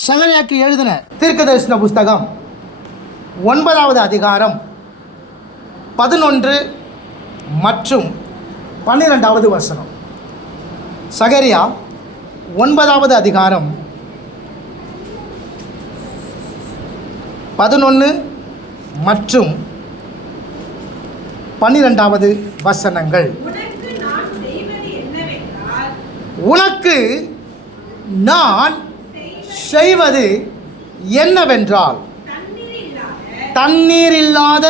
சகரியாக்கு எழுதின தீர்க்கதரிசன புஸ்தகம் 9வது அதிகாரம் 11 மற்றும் 12வது வசனம். சகரியா 9வது அதிகாரம் 11 மற்றும் 12வது வசனங்கள். உனக்கு நான் செய்வது என்னவென்றால், தண்ணீர் இல்லாத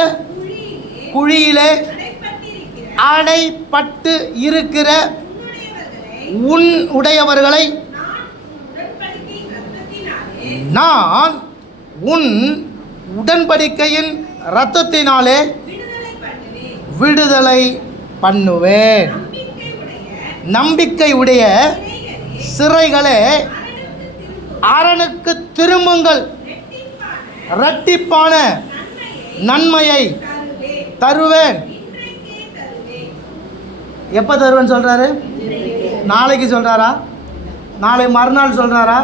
குழியிலே அடைப்பட்டு இருக்கிற உன் உடையவர்களை நான் உன் உடன்படிக்கையின் இரத்தத்தினாலே விடுதலை பண்ணுவேன். நம்பிக்கையுடைய சிறைகளே, அரணுக்கு திரும்புங்கள், இரட்டிப்பான நன்மையை தருவேன். எப்போ தருவேன்னு சொல்கிறாரு? நாளைக்கு சொல்கிறாரா? நாளை மறுநாள் சொல்கிறாரா?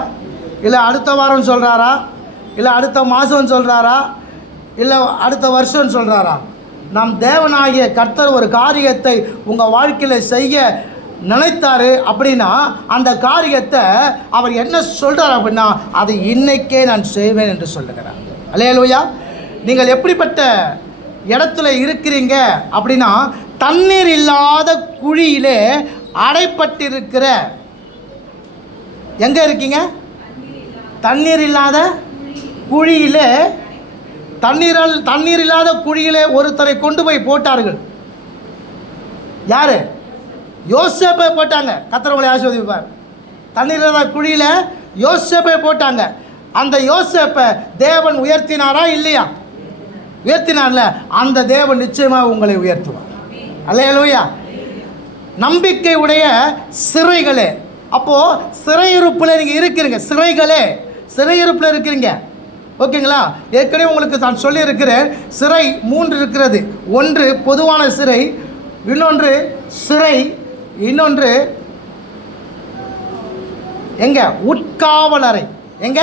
இல்லை அடுத்த வாரம் சொல்கிறாரா? இல்லை அடுத்த மாதம் சொல்கிறாரா? இல்லை அடுத்த வருஷம் சொல்கிறாரா? நம் தேவனாகிய கர்த்தர் ஒரு காரியத்தை உங்கள் வாழ்க்கையில் செய்ய நினைத்தாரு அப்படின்னா, அந்த காரியத்தை அவர் என்ன சொல்கிறார் அப்படின்னா, அதை இன்னைக்கே நான் செய்வேன் என்று சொல்லுகிறார். அல்லேலூயா. நீங்கள் எப்படிப்பட்ட இடத்துல இருக்கிறீங்க அப்படின்னா, தண்ணீர் இல்லாத குழியிலே அடைப்பட்டிருக்கிற, எங்கே இருக்கீங்க? தண்ணீர் இல்லாத குழியிலே, தண்ணீர் இல்லாத குழியிலே ஒருத்தரை கொண்டு போய் போட்டார்கள். யாரு? யோசேப்பை போட்டாங்க. கர்த்தர் ஆசீர்வதிப்பார். தண்ணீர் இல்லாத குழியில் யோசேப்பை போட்டாங்க. அந்த யோசேப்பை தேவன் உயர்த்தினாரா இல்லையா? உயர்த்தினார்ல. அந்த தேவன் நிச்சயமாக உங்களை உயர்த்துவார். அல்லேலூயா. நம்பிக்கை உடைய சிறைகளே. அப்போது சிறையிருப்பில் நீங்கள் இருக்கிறீங்க. சிறையிருப்பில் இருக்கிறீங்க. ஓகேங்களா? ஏற்கனவே உங்களுக்கு நான் சொல்லியிருக்கிறேன், சிறை 3 இருக்கிறது. ஒன்று பொதுவான சிறை, இன்னொன்று சிறை, இன்னொன்று எங்க? உட்காவலறை. எங்க?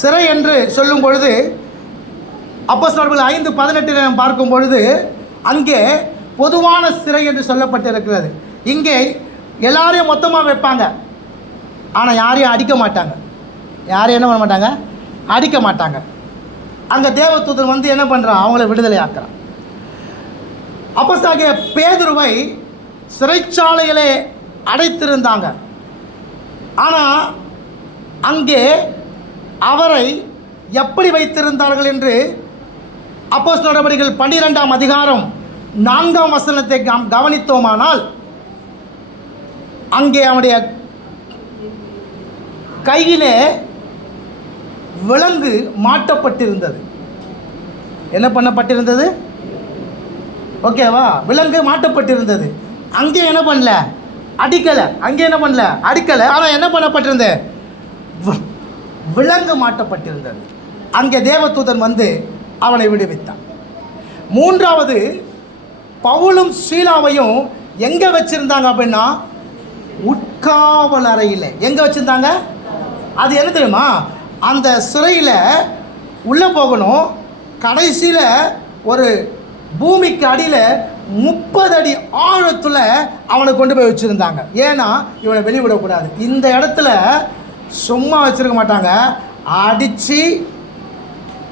சிறை என்று சொல்லும் பொழுது அப்போஸ்தலர்கள் 5:18 நாம் பார்க்கும் பொழுது அங்கே பொதுவான சிறை என்று சொல்லப்பட்டிருக்கிறது. இங்கே எல்லாரையும் மொத்தமாக வைப்பாங்க, ஆனால் யாரையும் அடிக்க மாட்டாங்க. யாரையும் என்ன பண்ண மாட்டாங்க? அடிக்க மாட்டாங்க. அங்கே தேவதூதன் வந்து என்ன பண்ணுறான்? அவங்கள விடுதலை ஆக்குறான். அப்போஸ்தலனாகிய பேதுருவை சிறைச்சாலையிலே அடைத்திருந்தாங்க. ஆனால் அங்கே அவரை எப்படி வைத்திருந்தார்கள் என்று அப்போஸ்தலர் நடவடிக்கைகள் 12ஆம் அதிகாரம் 4ஆம் வசனத்தை கவனித்தோமானால், அங்கே அவனுடைய கையிலே விலங்கு மாட்டப்பட்டிருந்தது. என்ன பண்ணப்பட்டிருந்தது? ஓகேவா? விலங்கு மாட்டப்பட்டிருந்தது. அங்கே என்ன பண்ணல? அடிக்கலை. அங்கே என்ன பண்ணல? அடிக்கலை. ஆனால் என்ன பண்ணப்பட்டிருந்தது? விலங்கு மாட்டப்பட்டிருந்தது. அங்கே தேவதூதன் வந்து அவனை விடுவித்தான். 3வது, பவுலும் சீலாவையும் எங்கே வச்சுருந்தாங்க அப்படின்னா, உட்காவல் அறையில். எங்கே வச்சுருந்தாங்க? அது என்ன தெரியுமா? அந்த சிறையில் உள்ளே போகணும். கடைசியில் ஒரு பூமிக்கு அடியில் 30 அடி ஆழத்தில் அவனை கொண்டு போய் வச்சுருந்தாங்க. ஏன்னா இவனை வெளிவிடக்கூடாது. இந்த இடத்துல சும்மா வச்சுருக்க மாட்டாங்க, அடித்து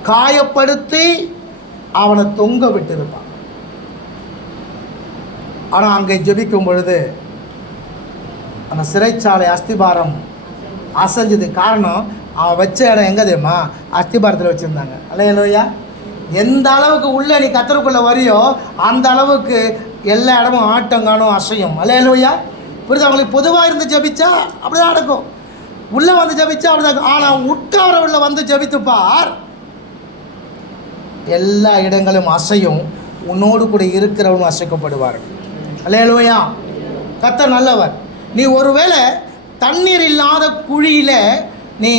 காயப்படுத்தி அவனை தொங்க விட்டு இருப்பாங்க. ஆனால் அங்கே ஜெபிக்கும் பொழுது அந்த சிறைச்சாலை அஸ்திபாரம் அசைஞ்சது. காரணம், அவன் வச்ச இடம் எங்கே தெரியுமா? அஸ்திபாரத்தில் வச்சுருந்தாங்க. அல்லேலூயா. எந்த அளவுக்கு உள்ளே நீ கர்த்தருக்குள்ளே வரியோ அந்த அளவுக்கு எல்லா இடமும் ஆட்டங்கானும் அசையும். அல்லேலூயா. புரியுது? அவங்களுக்கு பொதுவாக இருந்து ஜபிச்சா அப்படி தான் நடக்கும். உள்ளே வந்து ஜபிச்சா அப்படி தான். ஆனால் உட்காரவுள்ள வந்து ஜபித்துப்பார், எல்லா இடங்களும் அசையும். உன்னோடு கூட இருக்கிறவனும் அசைக்கப்படுவார்கள். அல்லேலூயா. கர்த்தர் நல்லவர். நீ ஒருவேளை தண்ணீர் இல்லாத குழியில் நீ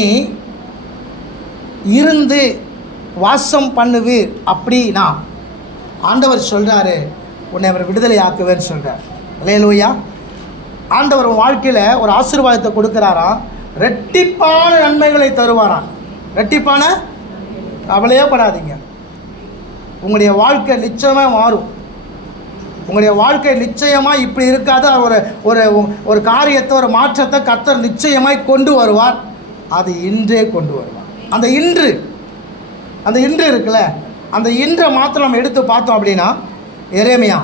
இருந்து வாசம் பண்ணுவீர் அப்படின்னா, ஆண்டவர் சொல்கிறாரு, உன்னை அவர் விடுதலை ஆக்குவேன்னு சொல்கிறார். அல்லேலூயா. ஆண்டவர் வாழ்க்கையில் ஒரு ஆசீர்வாதத்தை கொடுக்குறாராம். ரெட்டிப்பான நன்மைகளை தருவாராம். ரெட்டிப்பான, கவலையே படாதீங்க, உங்களுடைய வாழ்க்கை நிச்சயமாக மாறும். உங்களுடைய வாழ்க்கை நிச்சயமாக இப்படி இருக்காது. ஒரு ஒரு ஒரு காரியத்தை, ஒரு மாற்றத்தை கர்த்தர் நிச்சயமாய் கொண்டு வருவார். அது இன்றே கொண்டு வருவார். அந்த இன்று இருக்குல்ல, அந்த இன்றை மாத்திரம் நம்ம எடுத்து பார்த்தோம் அப்படின்னா, எரேமியா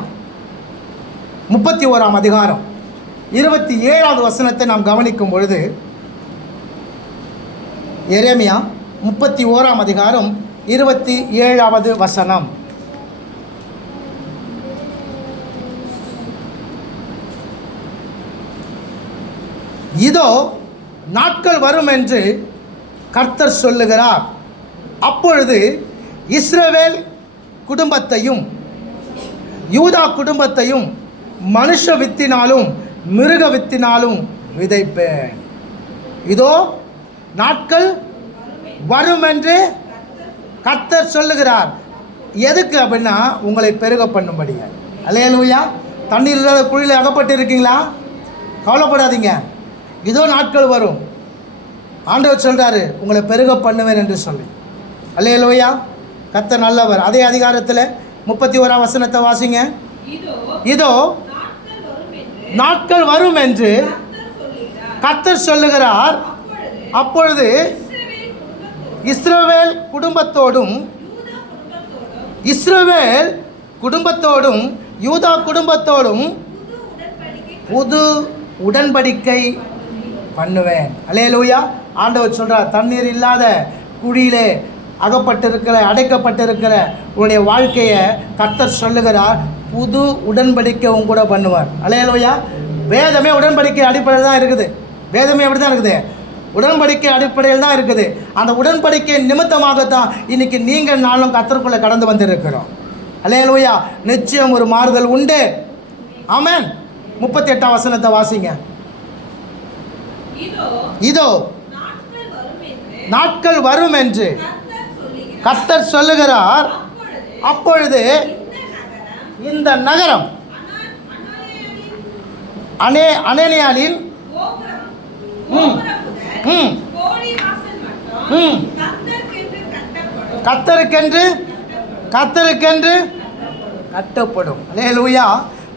31ஆம் அதிகாரம் 27வது வசனத்தை நாம் கவனிக்கும் பொழுது, எரேமியா 31ஆம் அதிகாரம் 27வது வசனம். இதோ நாட்கள் வரும் என்று கர்த்தர் சொல்லுகிறார், அப்பொழுது இஸ்ரவேல் குடும்பத்தையும் யூதா குடும்பத்தையும் மனுஷ வித்தினாலும் மிருக வித்தினாலும் விதைப்பேன். இதோ நாட்கள் வரும் என்று கர்த்தர் சொல்லுகிறார். எதுக்கு அப்படின்னா, உங்களை பெருக பண்ணும்படியா. அல்லேலூயா. தண்ணீர் இல்லாத குழியில் அகப்பட்டு இருக்கீங்களா? கவலைப்படாதீங்க, இதோ நாட்கள் வரும். ஆண்டவர் சொல்கிறாரு, உங்களை பெருக பண்ணுவேன் என்று சொல்லி. அல்லேலூயா. கர்த்தர் நல்லவர். அதே அதிகாரத்தில் 31ஆம் வசனத்தை வாசிங்க. இதோ நாட்கள் வரும் என்று கர்த்தர் சொல்லுகிறார், அப்பொழுது இஸ்ரவேல் குடும்பத்தோடும் யூதா குடும்பத்தோடும் புது உடன்படிக்கை பண்ணுவேன். அல்லேலூயா. ஆண்டவர் சொல்கிறார், தண்ணீர் இல்லாத குழியிலே அடைக்கப்பட்டிருக்கிற உன்னுடைய வாழ்க்கையை கர்த்தர் சொல்லுகிறார், புது உடன்படிக்கை உன் கூட பண்ணுவார். அல்லேலூயா. வேதமே உடன்படிக்கை அடிப்படையில் தான் இருக்குது. வேதமே எப்படி தான் இருக்குது? உடன்படிக்கை அடிப்படையில் தான் இருக்குது. அந்த உடன்படிக்கை நிமித்தமாகத்தான் இன்னைக்கு நீங்கள் நாளும் கர்த்தருக்குள்ளே கடந்து வந்திருக்கிறோம். அல்லேலூயா. நிச்சயம் ஒரு மாறுதல் உண்டு. ஆமென். 38ஆம் வசனத்தை வாசிங்க. இதோ நாட்கள் வரும் என்று கர்த்தர் சொல்லுகிறார், அப்பொழுது இந்த நகரம் அனேனியாலின் கர்த்தருக்கென்று கட்டப்படும். அல்லேலூயா.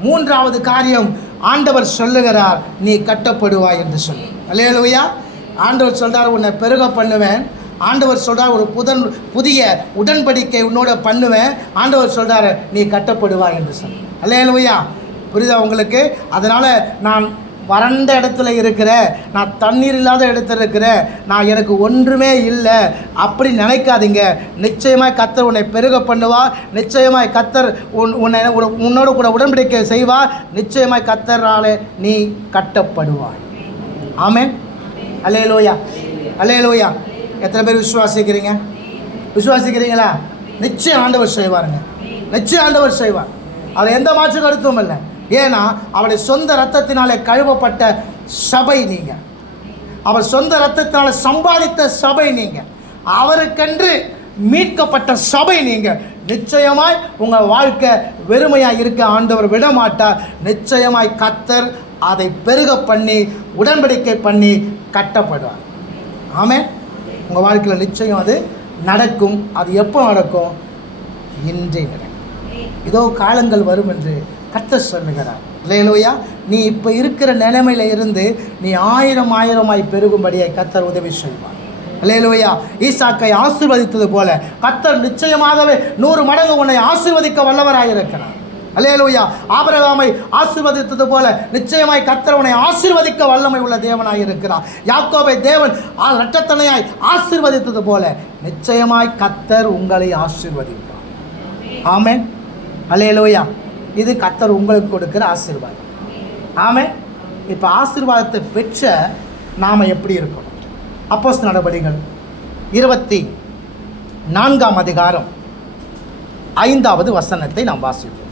மூன்றாவது காரியம், ஆண்டவர் சொல்லுகிறார், நீ கட்டப்படுவாய் என்று சொல்லி. அல்லேலூயா. ஆண்டவர் சொல்கிறார், உன்னை பெருக பண்ணுவேன். ஆண்டவர் சொல்கிறார், ஒரு புதிய உடன்படிக்கை உன்னோட பண்ணுவேன். ஆண்டவர் சொல்கிறார், நீ கட்டப்படுவாய் என்று சொல்லி. அல்லேலூயா. புரியுதா உங்களுக்கு? அதனால் நான் வறண்ட இடத்துல இருக்கிறேன், நான் தண்ணீர் இல்லாத இடத்துல இருக்கிறேன், நான் எனக்கு ஒன்றுமே இல்லை அப்படி நினைக்காதீங்க. நிச்சயமாய் கர்த்தர் உன்னை பெருக பண்ணுவா. நிச்சயமாய் கர்த்தர் உன்னோட கூட உடன்படிக்கை செய்வார். நிச்சயமாய் கர்த்தராலே நீ கட்டப்படுவாய். ஆமென். அல்லேலூயா. அல்லேலூயா. எத்தனை பேர் விசுவாசிக்கிறீங்களா? நிச்சயம் ஆண்டவர் செய்வாருங்க. நிச்சயம் ஆண்டவர் செய்வார். அதில் எந்த மாற்று கருத்தும் இல்லை. ஏன்னா அவருடைய சொந்த இரத்தத்தினாலே கழுவப்பட்ட சபை நீங்கள். அவர் சொந்த இரத்தத்தினால சம்பாதித்த சபை நீங்கள். அவருக்கென்று மீட்கப்பட்ட சபை நீங்கள். நிச்சயமாய் உங்கள் வாழ்க்கை வெறுமையாக இருக்க ஆண்டவர் விட மாட்டார். நிச்சயமாய் கர்த்தர் அதை பெருக பண்ணி உடன்படிக்கை பண்ணி கட்டப்படுவார். ஆமென். உங்கள் வாழ்க்கையில் நிச்சயம் அது நடக்கும். அது எப்போ நடக்கும்? இன்றே நடக்கும். இதோ காலங்கள் வரும் என்று கர்த்தர் சொல்லுகிறார். அல்லேலூயா. நீ இப்போ இருக்கிற நிலைமையில் இருந்து நீ ஆயிரமாய் பெருகும்படியாய் கர்த்தர் உதவி செய்வார். அல்லேலூயா. ஈசாக்கை ஆசீர்வதித்தது போல கர்த்தர் நிச்சயமாகவே 100 மடங்கு உன்னை ஆசீர்வதிக்க வல்லவராயிருக்கிறார். அல்லேலூயா. ஆபிரகாமை ஆசீர்வதித்தது போல நிச்சயமாய் கர்த்தர் உன்னை ஆசீர்வதிக்க வல்லமை உள்ள தேவனாய் இருக்கிறார். யாக்கோபை தேவன் இரட்டத்தனையாய் ஆசீர்வதித்தது போல நிச்சயமாய் கர்த்தர் உங்களை ஆசீர்வதிப்பார். ஆமென். அல்லேலூயா. இது கர்த்தர் உங்களுக்கு கொடுக்கிற ஆசீர்வாதம். ஆமென். இப்போ ஆசீர்வாதத்தை பெற்ற நாம் எப்படி இருக்கணும்? அப்போஸ்தலர் நடபடிகள் 24ஆம் அதிகாரம் 5வது வசனத்தை நாம் வாசிப்போம்.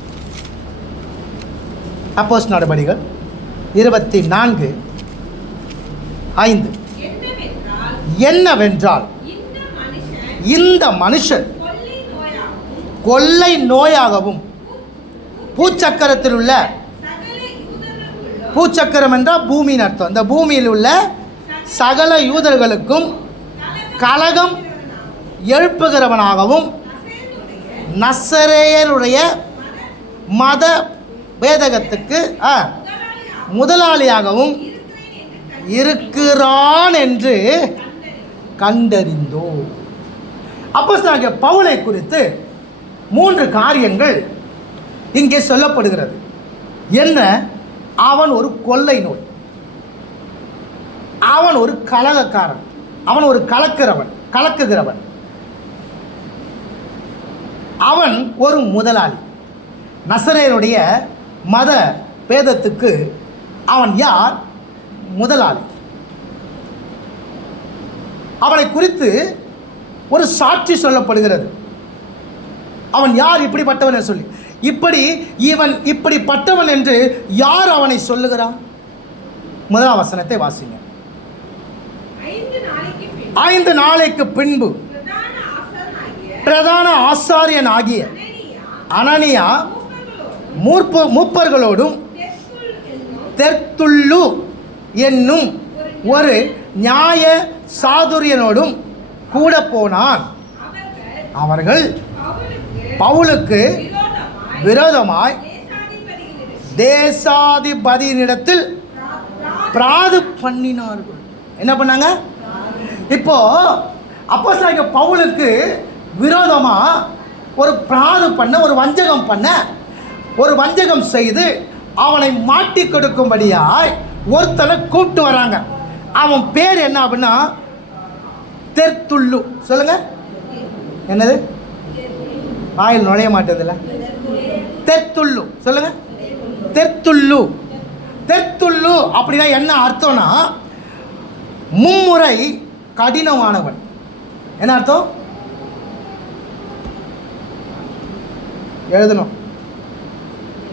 அப்போஸ்தலர் நடபடிகள் 24:5. என்னவென்றால் இந்த மனுஷன் கொள்ளை நோயாகவும் பூச்சக்கரத்தில் உள்ள, பூச்சக்கரம் என்றால் பூமியின் அர்த்தம், இந்த பூமியில் உள்ள சகல யூதர்களுக்கும் கலகம் எழுப்புகிறவனாகவும் நசரேயருடைய மத வேதகத்துக்கு முதலாளியாகவும் இருக்கிறான் என்று கண்டறிந்தோம். அப்போஸ்தலனாகிய பவுலை குறித்து 3 காரியங்கள் இங்கே சொல்லப்படுகிறது. என்ன? அவன் ஒரு கொள்ளை நோய், அவன் ஒரு கலகக்காரன், அவன் ஒரு கலக்குகிறவன், அவன் ஒரு முதலாளி. நசரேயருடைய மத பேதத்துக்கு அவன் யார்? முதலாளி. அவனை குறித்து ஒரு சாட்சி சொல்லப்படுகிறது. அவன் யார் இப்படிப்பட்டவன் என்று சொல்லி, இவன் இப்படிப்பட்டவன் என்று யார் அவனை சொல்லுகிறான்? முதலாம் வசனத்தை வாசிங்க. 5 நாளைக்கு பின்பு பிரதான ஆசாரியன் ஆகிய அனனியா மூப்பர்களோடும் தெர்த்துல்லு என்னும் ஒரு நியாய சாதுரியனோடும் கூட போனான். அவர்கள் பவுலுக்கு விரோதமாய் தேசாதிபதியினிடத்தில் பிராது பண்ணினார்கள். என்ன பண்ணாங்க? இப்போ அப்போஸ்தலனாகிய பவுலுக்கு விரோதமா ஒரு பிராது பண்ண, ஒரு வஞ்சகம் செய்து அவனை மாட்டி கொடுக்கும்படியாய் ஒருத்தனை கூப்பிட்டு வராங்க. அவன் பேர் என்ன அப்படின்னா தெர்த்துல்லு. சொல்லுங்க, என்னது? ஆயில் நுழைய மாட்டேதுல. தெர்த்துல்லு சொல்லுங்க. தெர்த்துல்லு அப்படின்னா என்ன அர்த்தம்னா மும்முறை கடினமானவன். என்ன அர்த்தம்? எழுதணும்.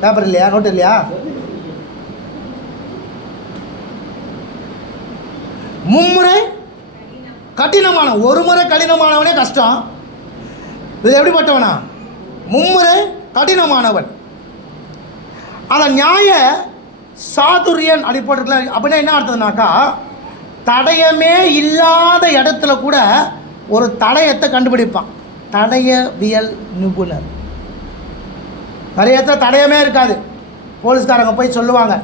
பேப்பர் இல்லையா? நோட் இல்லையா? மும்முறை கடினமான, ஒரு முறை கடினமானவனே கஷ்டம். இது எப்படிப்பட்டவனா? மும்முறை கடினமானவன். அந்த நியாய சாதுரியன் அடிப்படையில் அப்படின்னா என்ன அர்த்தம்னாக்கா, தடயமே இல்லாத இடத்துல கூட ஒரு தடயத்தை கண்டுபிடிப்பான். தடயவியல் நிபுணர். நிறைய இடத்துல தடயமே இருக்காது. போலீஸ்காரங்க போய் சொல்லுவாங்க,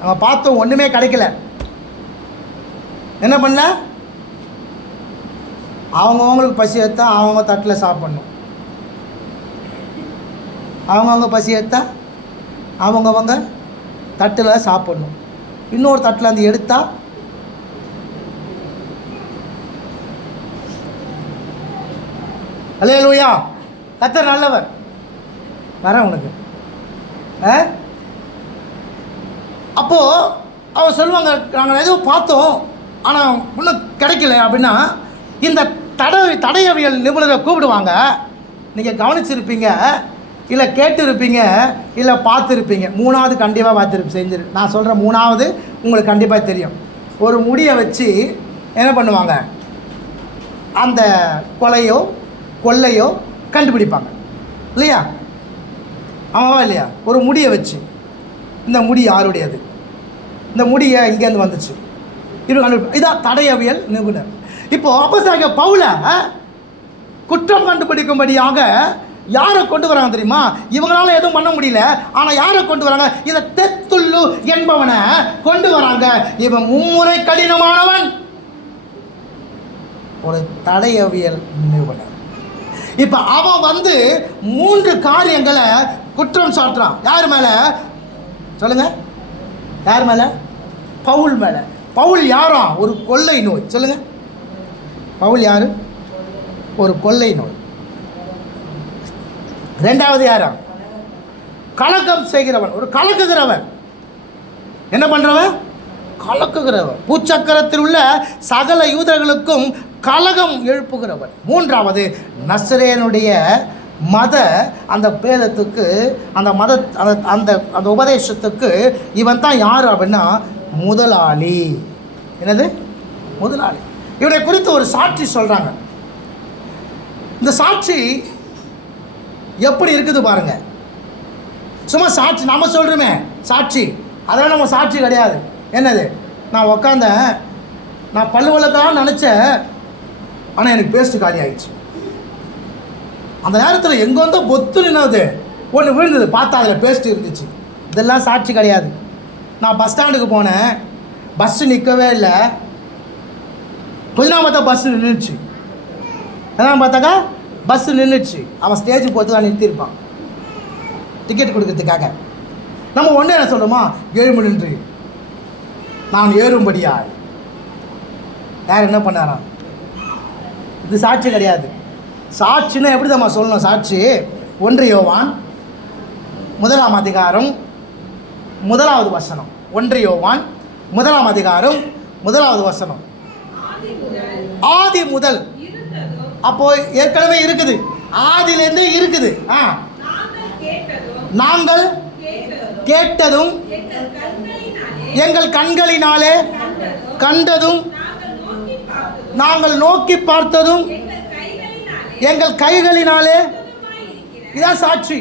நம்ம பார்த்தோம் ஒன்றுமே கிடைக்கல. என்ன பண்ண? அவங்கவுங்களுக்கு பசி எடுத்தா அவங்க தட்டில் சாப்பிட்ணும், அவங்கவுங்க பசி எடுத்தா அவங்கவங்க தட்டில் சாப்பிட்ணும். இன்னொரு தட்டில் அந்த எடுத்தா அல்லேலூயா, கர்த்தர் நல்லவர். வரேன் உனக்கு. அப்போது அவன் சொல்லுவாங்க, நாங்கள் எதுவும் பார்த்தோம் ஆனால் இன்னும் கிடைக்கல அப்படின்னா இந்த தடயவியல் நிபுணரை கூப்பிடுவாங்க. நீங்கள் கவனிச்சிருப்பீங்க, இல்லை கேட்டிருப்பீங்க, இல்லை பார்த்துருப்பீங்க. 3வது கண்டிப்பாக நான் சொல்கிற 3வது உங்களுக்கு கண்டிப்பாக தெரியும். ஒரு முடியை வச்சு என்ன பண்ணுவாங்க? அந்த கொலையோ கொள்ளையோ கண்டுபிடிப்பாங்க இல்லையா? ஆமாவா இல்லையா? ஒரு முடியை வச்சு, இந்த முடி யாருடையது, இந்த முடியை இங்கேருந்து வந்துச்சு, இது கண்டுபிடி. இதான் தடயவியல் நிபுணர். இப்போது அப்போஸ்தலனாகிய பவுலை குற்றம் கண்டுபிடிக்கும்படியாக யாரை கொண்டு வராங்க தெரியுமா? இவங்களால எதுவும் பண்ண முடியல, ஆனால் யாரை கொண்டு வராங்க? இதை தெர்த்துல்லு என்பவனை கொண்டு வராங்க. இவன் மும்முறை கடினமானவன், ஒரு தடயவியல் நிபுணர். இப்போ அவன் 3 காரியங்களை குற்றம் சாட்டுறான். யார் மேலே சொல்லுங்க? யார் மேலே? பவுல் மேலே. பவுல் யாரா? ஒரு கொள்ளை நோய். சொல்லுங்க, பவுல் யாரு? ஒரு கொள்ளை நோய். 2வது யாரா? கலக்கம் செய்கிறவன், ஒரு கலக்குகிறவன். என்ன பண்றவன்? கலக்குகிறவன். பூச்சக்கரத்தில் உள்ள சகல யூதர்களுக்கும் கலகம் எழுப்புகிறவன். 3வது நசரேயனுடைய அந்த பேதத்துக்கு, அந்த அந்த உபதேசத்துக்கு இவன் தான் யார் அப்படின்னா முதலாளி. என்னது? முதலாளி. இவனை குறித்து ஒரு சாட்சி சொல்றாங்க. இந்த சாட்சி எப்படி இருக்குது பாருங்க. சும்மா சாட்சி நம்ம சொல்கிறோமே சாட்சி, அதெல்லாம் நம்ம சாட்சி கிடையாது. என்னது? நான் உக்காந்தேன், நான் பல்லு விளக்கான்னு நினச்சேன், ஆனால் எனக்கு பேஸ்ட்டு காலி ஆகிடுச்சு. அந்த நேரத்தில் எங்கே வந்தோ பொத்து நின்னது ஒன்று விழுந்தது, பார்த்தா அதில் பேஸ்ட்டு இருந்துச்சு. இதெல்லாம் சாட்சி கிடையாது. நான் பஸ் ஸ்டாண்டுக்கு போனேன், பஸ்ஸு நிற்கவே இல்லை. கொஞ்ச நாள் பார்த்தா பஸ்ஸு நின்றுச்சு. என்ன பார்த்தாக்கா பஸ்ஸு நின்றுச்சு. அவன் ஸ்டேஜ் போட்டு தான் நிறுத்தியிருப்பான் டிக்கெட் கொடுக்கறதுக்காக. நம்ம ஒன்றே என்ன சொல்லுமா, 7 மணி நின்று நான் ஏறும்படியா. யார் என்ன பண்ணாராம்? இது சாட்சி கிடையாது. சாட்சின்னா எப்படி தான் சொல்லணும்? சாட்சி 1 யோவான் 1ஆம் அதிகாரம் 1வது வசனம். 1 யோவான் 1ஆம் அதிகாரம் 1வது வசனம். ஆதி முதல். அப்போ ஏற்கனவே இருக்குது, ஆதியிலேருந்தே இருக்குது. நாங்கள் கேட்டதும் எங்கள் கண்களினாலே கண்டதும் நாங்கள் நோக்கி பார்த்ததும் எங்கள் கைகளினாலே. இதான் சாட்சி.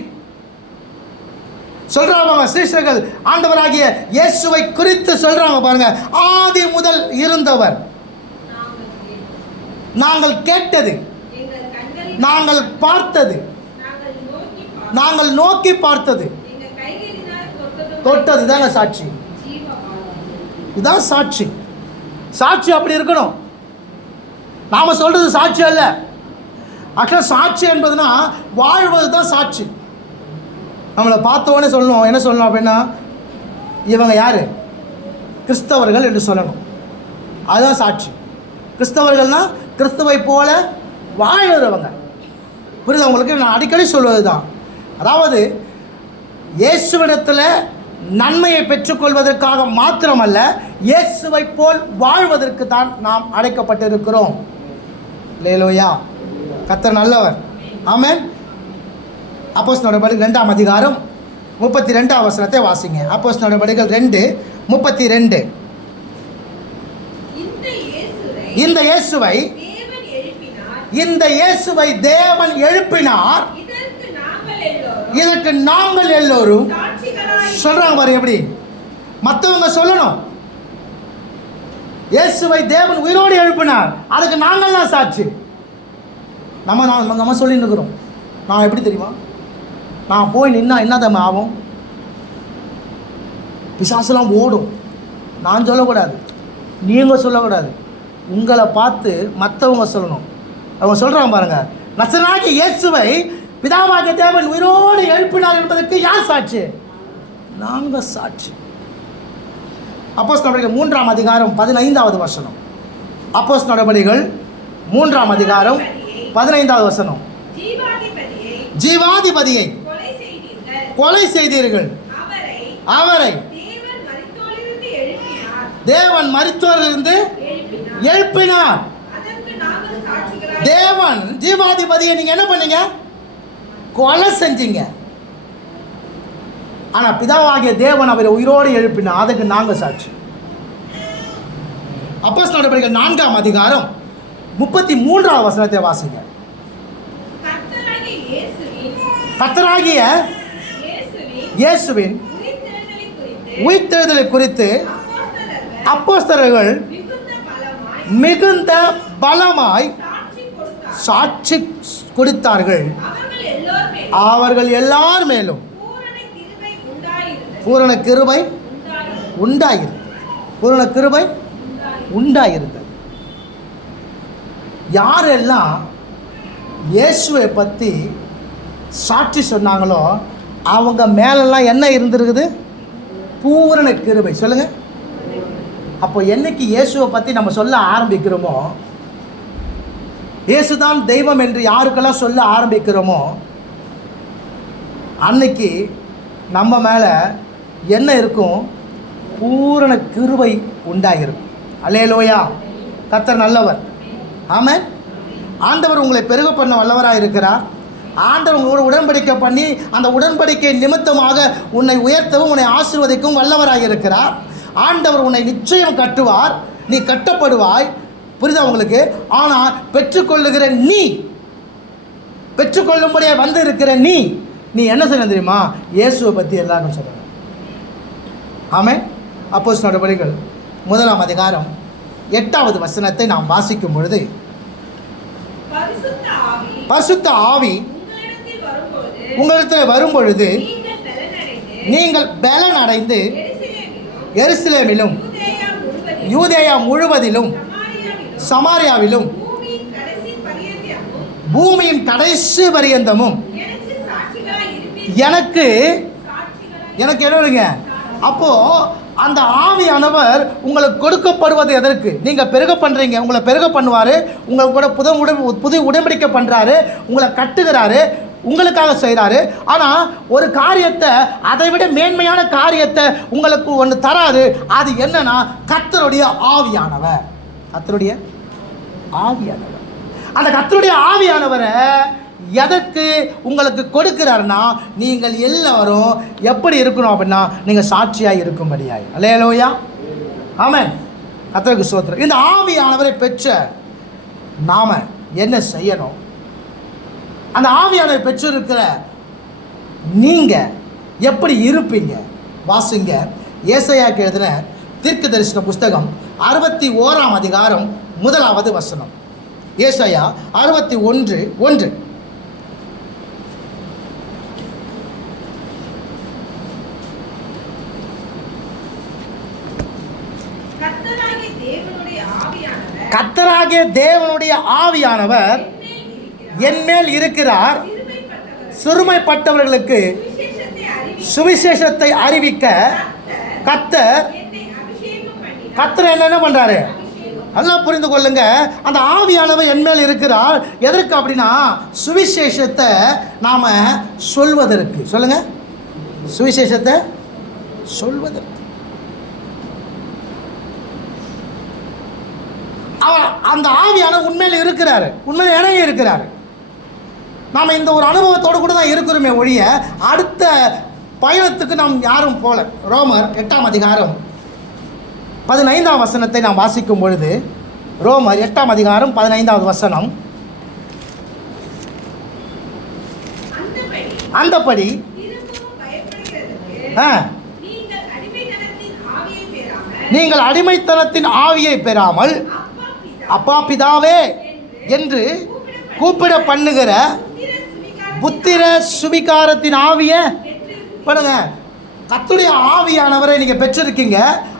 சொல்றாங்க ஸ்ரீஸ்வர்கள் ஆண்டவராகிய இயேசுவை குறித்து சொல்றாங்க பாருங்க. ஆதி முதல் இருந்தவர், நாங்கள் கேட்டது, நாங்கள் பார்த்தது, நாங்கள் நோக்கி பார்த்தது, தொட்டது தாங்க சாட்சி. இதுதான் சாட்சி. சாட்சி அப்படி இருக்கணும். நாம் சொல்கிறது சாட்சி அல்ல. ஆக்சுவலாக சாட்சி என்பதுனா வாழ்வது தான் சாட்சி. நம்மளை பார்த்தோன்னே சொல்லணும். என்ன சொல்லணும் அப்படின்னா, இவங்க யார்? கிறிஸ்தவர்கள் என்று சொல்லணும். அதுதான் சாட்சி. கிறிஸ்தவர்கள்னால் கிறிஸ்துவை போல வாழ்கிறவங்க. புரியுது உங்களுக்கு? நான் அடிக்கடி சொல்வது தான், அதாவது இயேசுவிடத்தில் நன்மையை பெற்றுக்கொள்வதற்காக மாத்திரமல்ல, இயேசுவை போல் வாழ்வதற்கு தான் நாம் அழைக்கப்பட்டிருக்கிறோம். அல்லேலூயா. கர்த்தர் நல்லவர். ஆமென். அப்போஸ்தலர் நடபடிகள் 2ஆம் அதிகாரம் 32ஆம் வசனத்தை வாசிங்க. அப்போஸ்தலர் நடபடிகள் 2:32. இந்த இயேசுவை தேவன் எழுப்பினார், இதற்கு நாங்கள் எல்லோரும் சொல்றாங்க பாருங்க. எப்படி மற்றவங்க சொல்லணும், இயேசுவை தேவன் உயிரோடு எழுப்பினார், அதுக்கு நாங்கள் தான் சாட்சி. நம்ம சொல்லின்னு இருக்கிறோம். நான் எப்படி தெரியுமா, நான் போய் நின்னா என்ன தம்ம ஆகும்? பிசாசுலாம் ஓடும். நான் சொல்லக்கூடாது, நீங்கள் சொல்லக்கூடாது, உங்களை பார்த்து மற்றவங்க சொல்லணும். அவங்க சொல்கிறாங்க பாருங்க, நசராகிய இயேசுவை பிதாவாகிய தேவன் உயிரோடு எழுப்பினார் என்பதற்கு யார் சாட்சி? நாங்கள் சாட்சி. அப்போஸ்தலர் நடபடிகள் 3ஆம் அதிகாரம் 15வது வசனம். அப்போஸ்தலர் நடபடிகள் 3ஆம் அதிகாரம் 15வது வசனம். ஜீவாதிபதியை கொலை செய்தீர்கள், அவரை தேவன் மரித்தோரிலிருந்து எழுப்பினார். தேவன் ஜீவாதிபதியை நீங்க என்ன பண்ணீங்க? கொலை செஞ்சீங்க. ஆனா பிதாவாகிய தேவன் அவரை உயிரோடு எழுப்பினார், அதுக்கு நாங்க சாட்சி. அப்போஸ்தலர் நடபடிகள் 4ஆம் அதிகாரம் 33ஆம் வசனத்தை வாசிங்க. கர்த்தராகிய இயேசுவின் உயிர்த்தெழுதலை குறித்து அப்போஸ்தலர்கள் மிகுந்த பலமாய் சாட்சி கொடுத்தார்கள். அவர்கள் எல்லார் மேலும் பூரண கிருபை உண்டாயிருந்தது. பூரண கிருபை உண்டாயிருந்தது. யாரெல்லாம் இயேசுவை பற்றி சாட்சி சொன்னாங்களோ அவங்க மேலெல்லாம் என்ன இருந்திருக்குது? பூரண கிருபை. சொல்லுங்கள். அப்போ என்னைக்கு இயேசுவை பற்றி நம்ம சொல்ல ஆரம்பிக்கிறோமோ, இயேசுதான் தெய்வம் என்று யாருக்கெல்லாம் சொல்ல ஆரம்பிக்கிறோமோ, அன்னைக்கு நம்ம மேலே என்ன இருக்கும்? பூரண கிருபை உண்டாகிருக்கும். அல்லேலூயா. கர்த்தர் நல்லவர். ஆமென். ஆண்டவர் உங்களை பெருக பண்ண வல்லவராக இருக்கிறார். ஆண்டவர் உங்களோட உடன்படிக்கை பண்ணி அந்த உடன்படிக்கை நிமித்தமாக உன்னை உயர்த்தவும் உன்னை ஆசீர்வதிக்கவும் வல்லவராக இருக்கிறார். ஆண்டவர் உன்னை நிச்சயம் கட்டுவார், நீ கட்டப்படுவாய். புரியுதா உங்களுக்கு? ஆனால் பெற்றுக்கொள்ளுகிற நீ, பெற்றுக்கொள்ளும்படியாக வந்து இருக்கிற நீ என்ன செய்ய தெரியுமா? இயேசுவை பற்றி எல்லாரும் சொல்லணும். ஆமென். அப்போஸ்தலர் நடபடிகள் 1ஆம் அதிகாரம் 8வது வசனத்தை நாம் வாசிக்கும் பொழுது, பரிசுத்த ஆவி உங்களிடத்தில் வரும்பொழுது நீங்கள் பலன் அடைந்து எருசலேமிலும் யூதேயா முழுவதிலும் சமாரியாவிலும் பூமியின் கடைசி பரியந்தமும் எனக்கு என்னங்க. அப்போ அந்த ஆவியானவர் உங்களுக்கு கொடுக்கப்படுவது எதற்கு? நீங்கள் பெருக பண்ணுறீங்க, உங்களை பெருக பண்ணுவார், உங்களுக்கு கூட புது உடன்படிக்கை பண்ணுறாரு, உங்களை கட்டுகிறாரு, உங்களுக்காக செய்கிறாரு. ஆனால் ஒரு காரியத்தை, அதை விட மேன்மையான காரியத்தை உங்களுக்கு ஒன்று தராது. அது என்னன்னா கர்த்தருடைய ஆவியானவர். கர்த்தருடைய ஆவியானவர். அந்த கர்த்தருடைய ஆவியானவரை எதற்கு உங்களுக்கு கொடுக்கிறாருன்னா, நீங்கள் எல்லாரும் எப்படி இருக்கணும் அப்படின்னா, நீங்கள் சாட்சியாக இருக்கும்படியாய். அல்லேலூயா, ஆமென், கர்த்தருக்கு ஸ்தோத்திரம். இந்த ஆவியானவரை பெற்ற நாம என்ன செய்யணும்? அந்த ஆவியானவரை பெற்றிருக்கிற நீங்கள் எப்படி இருப்பீங்க? வாசிங்க, ஏசாயாக்கு எழுதின தீர்க்க தரிசன புஸ்தகம் 61ஆம் அதிகாரம் 1வது வசனம். ஏசாயா 61:1. கர்த்தராகிய தேவனுடைய ஆவியானவர் என்மேல் இருக்கிறார், சிறுமைப்பட்டவர்களுக்கு சுவிசேஷத்தை அறிவிக்க. கர்த்தர் என்ன பண்றாரு? நல்லா புரிந்து கொள்ளுங்க. அந்த ஆவியானவர் என்மேல் இருக்கிறார். எதற்கு அப்படின்னா, சுவிசேஷத்தை நாம சொல்வதற்கு. சொல்லுங்க, சுவிசேஷத்தை சொல்வதற்கு. அந்த ஆவியானவர் உண்மையில் இருக்கிறாரு, உண்மையில் இறங்கி இருக்கிறாரு. நாம் இந்த ஒரு அனுபவத்தோடு கூட தான் இருக்கிறோமே ஒழிய அடுத்த பயணத்துக்கு நாம் யாரும் போல. ரோமர் 8ஆம் அதிகாரம் 15ஆம் வசனத்தை நாம் வாசிக்கும் பொழுது, ரோமர் 8ஆம் அதிகாரம் 15வது வசனம், அந்தபடி நீங்கள் அடிமைத்தனத்தின் ஆவியை பெறாமல் அப்பா பிதாவே என்று கூப்பிட பண்ணுகிற புத்திர சுவிகாரத்தின் ஆவியை பண்ணுங்க. கர்த்தருடைய ஆவியானவரை நீங்கள் பெற்றிருக்கீங்க.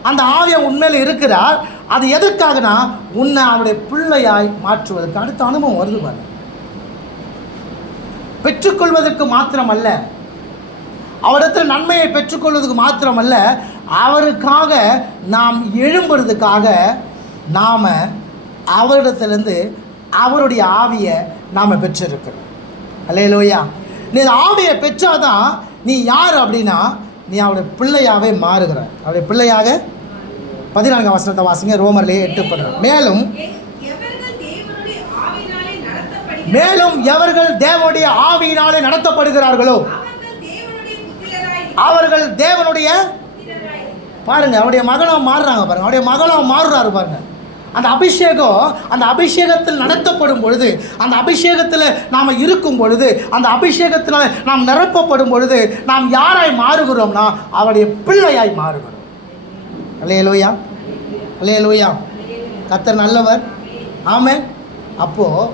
அந்த ஆவியை உண்மையில் இருக்கிறார். அது எதற்காகனா, உன்னை அவருடைய பிள்ளையாய் மாற்றுவதற்கு. அடுத்த அனுபவம் வருது பாருங்க. பெற்றுக்கொள்வதற்கு மாத்திரமல்ல, அவரிடத்தில் நன்மையை பெற்றுக்கொள்வதற்கு மாத்திரமல்ல, அவருக்காக நாம் எழும்புறதுக்காக நாம் அவரிடத்திலிருந்து அவருடைய ஆவியை நாம் பெற்றிருக்கிறோம். அல்லேலூயா. நீ ஆவியை பெற்றாதான் நீ யார் அப்படின்னா, நீ அவருடைய பிள்ளையாகவே மாறுகிற. அவருடைய பிள்ளையாக 14ஆம் வசனத்தை வாசிங்க, ரோமர்லேயே 8:10. மேலும் எவர்கள் தேவனுடைய ஆவியினாலே நடத்தப்படுகிறார்களோ அவர்கள் தேவனுடைய, பாருங்க, அவருடைய மகனாக மாறுறாங்க பாருங்க, அவருடைய மகனாக மாறுறாரு பாருங்க. அந்த அபிஷேகம், அந்த அபிஷேகத்தில் நடத்தப்படும் பொழுது, அந்த அபிஷேகத்தில் நாம் இருக்கும் பொழுது, அந்த அபிஷேகத்தில் நாம் நிரப்பப்படும் பொழுது நாம் யாராய் மாறுகிறோம்னா அவருடைய பிள்ளையாய் மாறுகிறோம். அல்லேலூயா, அல்லேலூயா. கர்த்தர் நல்லவர், ஆமென். அப்போது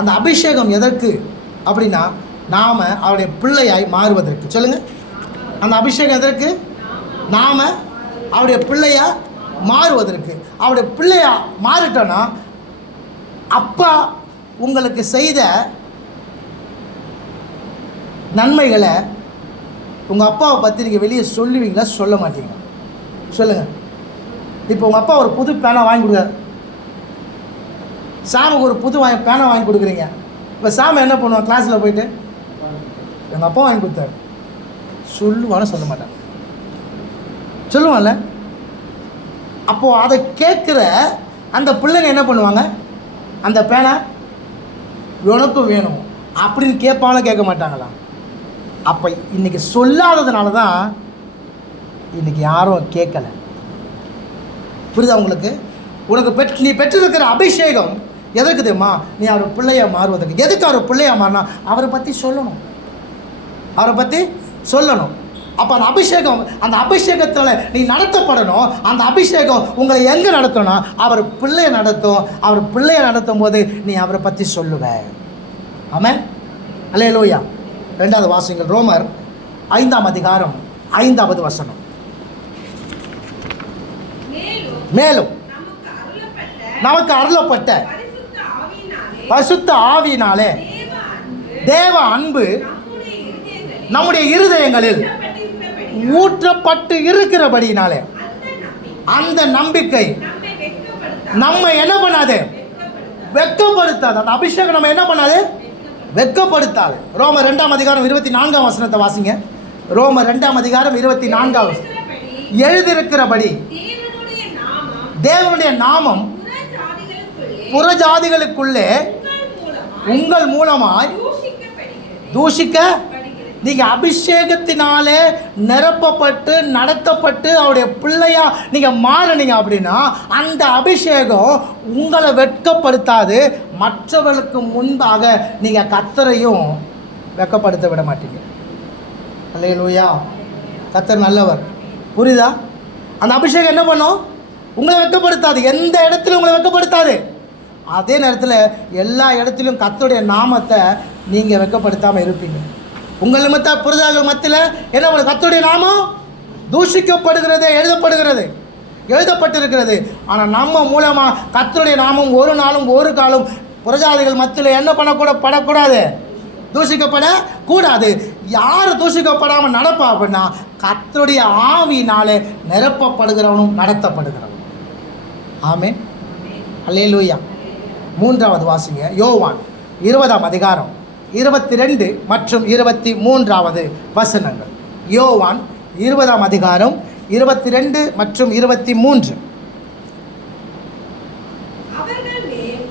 அந்த அபிஷேகம் எதற்கு அப்படின்னா, நாம் அவருடைய பிள்ளையாய் மாறுவதற்கு. சொல்லுங்கள், அந்த அபிஷேகம் எதற்கு? நாம் அவருடைய பிள்ளையாக மாறுவதற்கு. அவருடைய பிள்ளையா மாறிட்டோன்னா, அப்பா உங்களுக்கு செய்த நன்மைகளை உங்கள் அப்பாவை பற்றி நீங்கள் வெளியே சொல்லுவீங்களா, சொல்ல மாட்டீங்களா? சொல்லுங்கள். இப்போ உங்கள் அப்பா ஒரு புது பேனா வாங்கி கொடுக்குறாரு, சாமுக்கு ஒரு புது பேனா வாங்கி கொடுக்குறீங்க. இப்போ சாம என்ன பண்ணுவான்? கிளாஸில் போயிட்டு எங்கள் அப்பா வாங்கி கொடுத்தாரு சொல்லுவான்னு சொல்ல மாட்டாங்க, சொல்லுவான்ல. அப்போது அதை கேட்குற அந்த பிள்ளைங்க என்ன பண்ணுவாங்க? அந்த பேனா உனக்கும் வேணும் அப்படின்னு கேட்பாலும் கேட்க மாட்டாங்களா? அப்போ இன்றைக்கி சொல்லாததுனால தான் இன்றைக்கி யாரும் கேட்கலை. புரியுதா உங்களுக்கு? உனக்கு நீ பெற்றிருக்கிற அபிஷேகம் எதற்கு தெரியுமா? நீ அவர் பிள்ளையாக மாறுவதற்கு. எதுக்கு அவர் பிள்ளையாக மாறினா? அவரை பற்றி சொல்லணும், அவரை பற்றி சொல்லணும். அப்போ அந்த அபிஷேகத்தில் நீ நடத்தப்படணும். அந்த அபிஷேகம் உங்களை எங்கே நடத்தணும்? அவர் பிள்ளையை நடத்தும். அவர் பிள்ளையை நடத்தும் போது நீ அவரை பற்றி சொல்லுவ. ஆமென். அல்லேலூயா. 2வது வாசிங்கள். ரோமர் 5ஆம் அதிகாரம் 5வது வசனம். மேலும் நமக்கு அருளப்பட்ட பரிசுத்த ஆவியினாலே தேவ அன்பு நம்முடைய இருதயங்களில் ஊற்றப்பட்டு இருக்கிறபடினாலே அந்த நம்பிக்கை நம்ம என்ன பண்ணாது? வெட்கப்படுத்தாது. அந்த அபிஷேகம் நம்ம என்ன பண்ணாது? வெட்கப்படுத்தாது. ரோமர் 2ஆம் அதிகாரம் 24ஆம் வசனத்தை வாசிங்க. ரோமர் 2ஆம் அதிகாரம் 24ஆம் எழுதியிருக்கிறபடி தேவனுடைய நாமம் புறஜாதிகளுக்குள்ளே உங்கள் மூலமாய் தூஷிக்க நீங்கள் அபிஷேகத்தினாலே நிரப்பப்பட்டு நடத்தப்பட்டு அவருடைய பிள்ளையா நீங்கள் மாறினீங்க அப்படின்னா அந்த அபிஷேகம் உங்களை வெட்கப்படுத்தாது. மற்றவர்களுக்கு முன்பாக நீங்கள் கர்த்தரையும் வெட்கப்படுத்த விட மாட்டீங்க. அல்லேலூயா. கர்த்தர் நல்லவர். புரியுதா? அந்த அபிஷேகம் என்ன பண்ணும்? உங்களை வெட்கப்படுத்தாது. எந்த இடத்துலையும் உங்களை வெட்கப்படுத்தாது. அதே நேரத்தில் எல்லா இடத்துலையும் கர்த்தருடைய நாமத்தை நீங்கள் வெட்கப்படுத்தாமல் இருப்பீங்க. உங்கள் நிமித்த புரஜாக்கள் மத்தியில் என்ன பண்ண? கர்த்தருடைய நாமம் தூஷிக்கப்படுகிறது, எழுதப்பட்டிருக்கிறது. ஆனால் நம்ம மூலமாக கர்த்தருடைய நாமம் ஒரு நாளும் ஒரு காலம் புரஜாதிகள் மத்தியில் என்ன படக்கூடாது? தூஷிக்கப்படக்கூடாது. யார் தூஷிக்கப்படாமல் நடப்பா அப்படின்னா கர்த்தருடைய ஆவியினாலே நிரப்பப்படுகிறவனும் நடத்தப்படுகிறவனும். ஆமென். அல்லேலூயா. 3வது வாசிங்க. யோவான் 20ஆம் அதிகாரம் 22 மற்றும் 23வது வசனங்கள். யோவான் 20ஆம் அதிகாரம் 22 மற்றும் 23.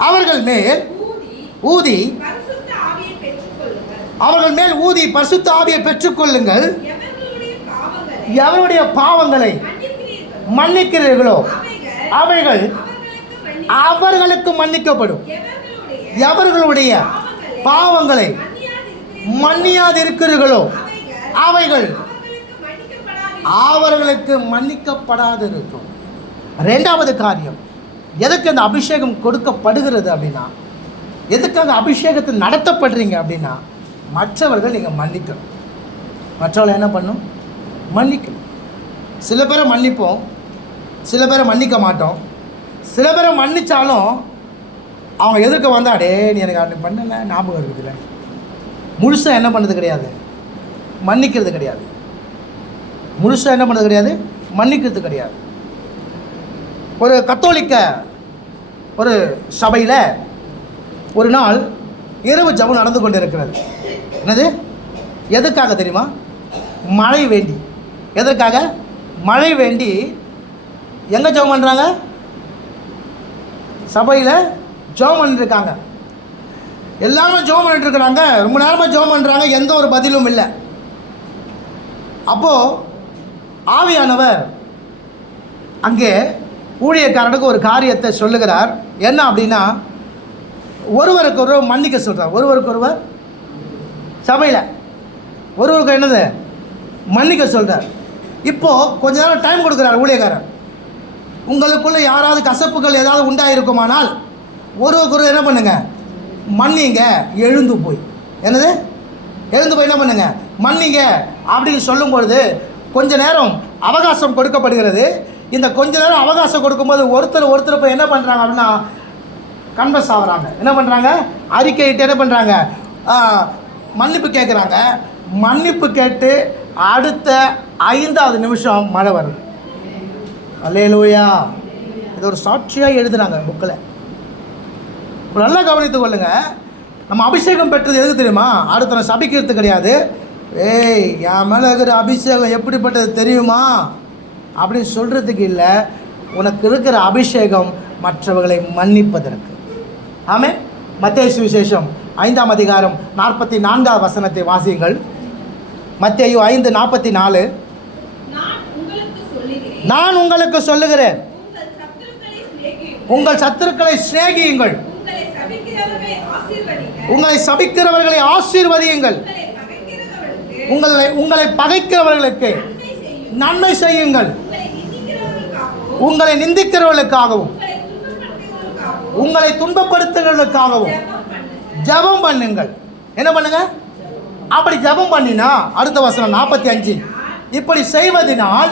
அவர்கள் மேல் ஊதி பரிசுத்த ஆவியை பெற்றுக்கொள்ளுங்கள். எவருடைய பாவங்களை மன்னிக்கிறீர்களோ அவைகள் அவர்களுக்கு மன்னிக்கப்படும். எவர்களுடைய பாவங்களை மன்னியாதிருக்கிறீர்களோ அவைகள் அவர்களுக்கு மன்னிக்கப்படாதிருக்கும். 2வது காரியம், எதுக்கு அந்த அபிஷேகம் கொடுக்கப்படுகிறது அப்படின்னா, எதுக்காக அபிஷேகத்தை நடத்தப்படுறீங்க அப்படின்னா, மற்றவர்கள் நீங்கள் மன்னிக்கணும். மற்றவர்கள் என்ன பண்ணும்? மன்னிக்கணும். சில பேரை மன்னிப்போம், சில பேரை மன்னிக்க மாட்டோம். சில பேரை மன்னித்தாலும் அவங்க எதிர்க்க வந்தால் டே நீ எனக்கு அப்படி பண்ணலை ஞாபகம் இருக்குதுல்ல, முழுசாக என்ன பண்ணுறது கிடையாது, மன்னிக்கிறது கிடையாது. முழுசாக என்ன பண்ணுறது கிடையாது, மன்னிக்கிறது கிடையாது. ஒரு கத்தோலிக்க ஒரு சபையில் ஒரு நாள் இரவு ஜெபம் நடந்து கொண்டு இருக்கிறது. என்னது? எதுக்காக தெரியுமா? மழை வேண்டி. எதற்காக? மழை வேண்டி. எங்கே ஜெபம் பண்ணுறாங்க? சபையில் ஜெபம் பண்ணிட்டுருக்காங்க. எல்லாரும் ஜெபம் பண்ணிட்டுருக்குறாங்க. ரொம்ப நேரமாக ஜெபம் பண்ணுறாங்க. எந்த ஒரு பதிலும் இல்லை. அப்போது ஆவியானவர் அங்கே ஊழியக்காரனுக்கு ஒரு காரியத்தை சொல்லுகிறார். என்ன அப்படின்னா, ஒருவருக்கு ஒருவர் மன்னிக்க சொல்கிறார். ஒருவருக்கு ஒருவர் சபையில் ஒருவருக்கு என்னது மன்னிக்க சொல்கிறார். இப்போது கொஞ்ச நேரம் டைம் கொடுக்குறார் ஊழியக்காரர். உங்களுக்குள்ளே யாராவது கசப்புகள் ஏதாவது உண்டாயிருக்குமானால் ஒருவருக்கு ஒருவர் என்ன பண்ணுங்க, மன்னிங்க. எழுந்து போய் என்னது எழுந்து போய் என்ன பண்ணுங்க, மன்னிங்க அப்படின்னு சொல்லும் பொழுது கொஞ்ச நேரம் அவகாசம் கொடுக்கப்படுகிறது. இந்த கொஞ்ச நேரம் அவகாசம் கொடுக்கும்போது ஒருத்தர் போய் என்ன பண்ணுறாங்க அப்படின்னா கன்வர்ஸ் ஆகுறாங்க. என்ன பண்ணுறாங்க? அறிக்கையிட்டு என்ன பண்ணுறாங்க, மன்னிப்பு கேட்குறாங்க. மன்னிப்பு கேட்டு அடுத்த 5வது நிமிஷம் மழை வருது. அல்லேலூயா. இது ஒரு சாட்சியாக எழுதுனாங்க புக்கில். நல்லா கவனித்து கொள்ளுங்க. நம்ம அபிஷேகம் பெற்றது எதுக்கு தெரியுமா? அடுத்த சபிக்கிறது கிடையாது. ஏய் என் மேலே இருக்கிற அபிஷேகம் எப்படிப்பட்டது தெரியுமா அப்படின்னு சொல்கிறதுக்கு இல்லை. உனக்கு இருக்கிற அபிஷேகம் மற்றவர்களை மன்னிப்பதற்கு. ஆமென். மத்தேயு சுவிசேஷம் 5ஆம் அதிகாரம் 44வது வசனத்தை வாசியுங்கள். மத்தேயு 5:44. நான் உங்களுக்கு சொல்லுகிறேன், உங்கள் சத்துருக்களை சிநேகியுங்கள், உங்களை சபிக்கிறவர்களை ஆசீர்வதியுங்கள், உங்களை பகைக்கிறவர்களுக்கு நன்மை செய்யுங்கள், உங்களை நிந்திக்கிறவர்களுக்காகவும் உங்களை துன்பப்படுத்துகிறவர்களுக்காகவும் ஜெபம் பண்ணுங்கள். என்ன பண்ணுங்க? அப்படி ஜெபம் பண்ணினா அடுத்த வசனம் 45, இப்படி செய்வதனால்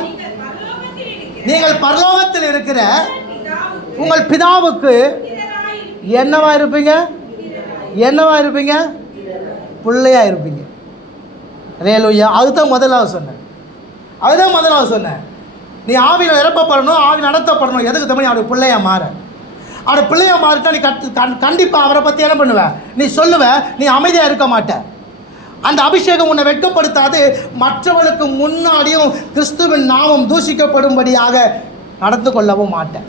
நீங்கள் பரலோகத்தில் இருக்கிற உங்கள் பிதாவுக்கு என்னவா இருப்பீங்க? என்னவா இருப்பீங்க? பிள்ளையா இருப்பீங்க. அல்லேலூயா. அதுதான் முதலாவது சொன்னேன். நீ ஆவியில் நிரப்பப்படணும், ஆவி நடத்தப்படணும். எதுக்கு தமிழ்? அவருடைய பிள்ளையா மாற. அவருடைய பிள்ளையா மாறிட்டா நீ கண்டிப்பாக அவரை பற்றி என்ன பண்ணுவ? நீ சொல்லுவ. நீ அமைதியாக இருக்க மாட்ட. அந்த அபிஷேகம் உன்னை வெட்கப்படுத்தாது. மற்றவர்களுக்கு முன்னாடியும் கிறிஸ்துவின் நாமம் தூஷிக்கப்படும்படியாக நடந்து கொள்ளவும் மாட்டேன்.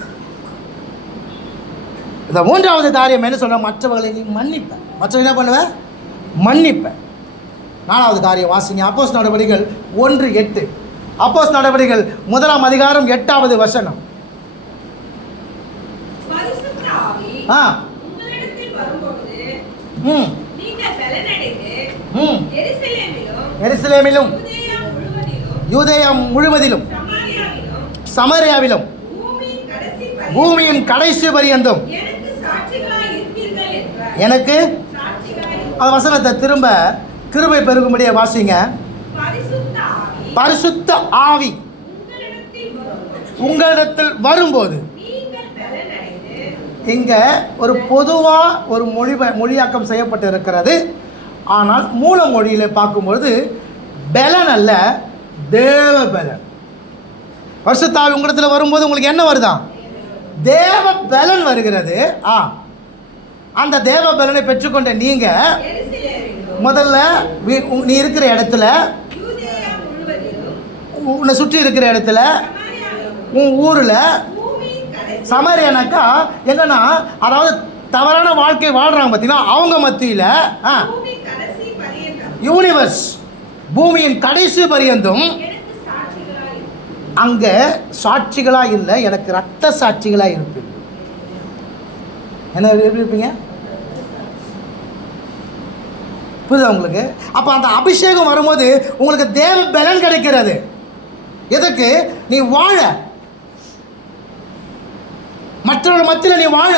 இந்த மூன்றாவது காரியம் என்ன சொல்ற? மற்றவர்களை நீ மன்னிப்ப. மற்றவர்கள் என்ன பண்ணுவ? மன்னிப்ப. நாலாவது காரியம் வாசிங்க. அப்போஸ்தலர் நடவடிக்கைகள் 1:8. அப்போஸ்தலர் நடவடிக்கைகள் 1ஆம் அதிகாரம் 8வது வசனம். எருசலேமிலும் யூதேயா முழுவதிலும் சமாரியாவிலும் பூமியின் கடைசி பரியந்தம் எனக்கு அந்த வசனத்தை திரும்ப கிருபை பெருகும்படியே வாசிங்க. பரிசுத்த ஆவி உங்களிடத்தில் வரும்போது, இங்க ஒரு பொதுவா ஒரு மொழியாக்கம் செய்யப்பட்டு இருக்கிறது. ஆனால் மூல மொழியில பார்க்கும்பொழுது பலன் அல்ல, தேவ பலன். பரிசுத்த ஆவி உங்களிடத்தில் வரும்போது உங்களுக்கு என்ன வருதான்? தேவ பலன் வருகிறது. அந்த தேவ பலனை பெற்றுக்கொண்ட நீங்க முதல்ல நீ இருக்கிற இடத்துல, உன்னை சுற்றி இருக்கிற இடத்துல, உன் ஊரில் சமாரியானாக்கா என்னன்னா, அதாவது தவறான வாழ்க்கை வாழ்றாங்க பார்த்தீங்கன்னா, அவங்க மத்தியில் யூனிவர்ஸ் பூமியின் கடைசி பரியந்தும் அங்கே சாட்சிகளாக இல்லை, எனக்கு ரத்த சாட்சிகளாக இருப்பீங்க. என்ன எப்படி இருப்பீங்க? புரியுதா உங்களுக்கு? அப்போ அந்த அபிஷேகம் வரும்போது உங்களுக்கு தேவ பலன் கிடைக்கிறது. எதுக்கு? நீ வாழ, மற்றவர்கள் மத்தியில் நீ வாழ.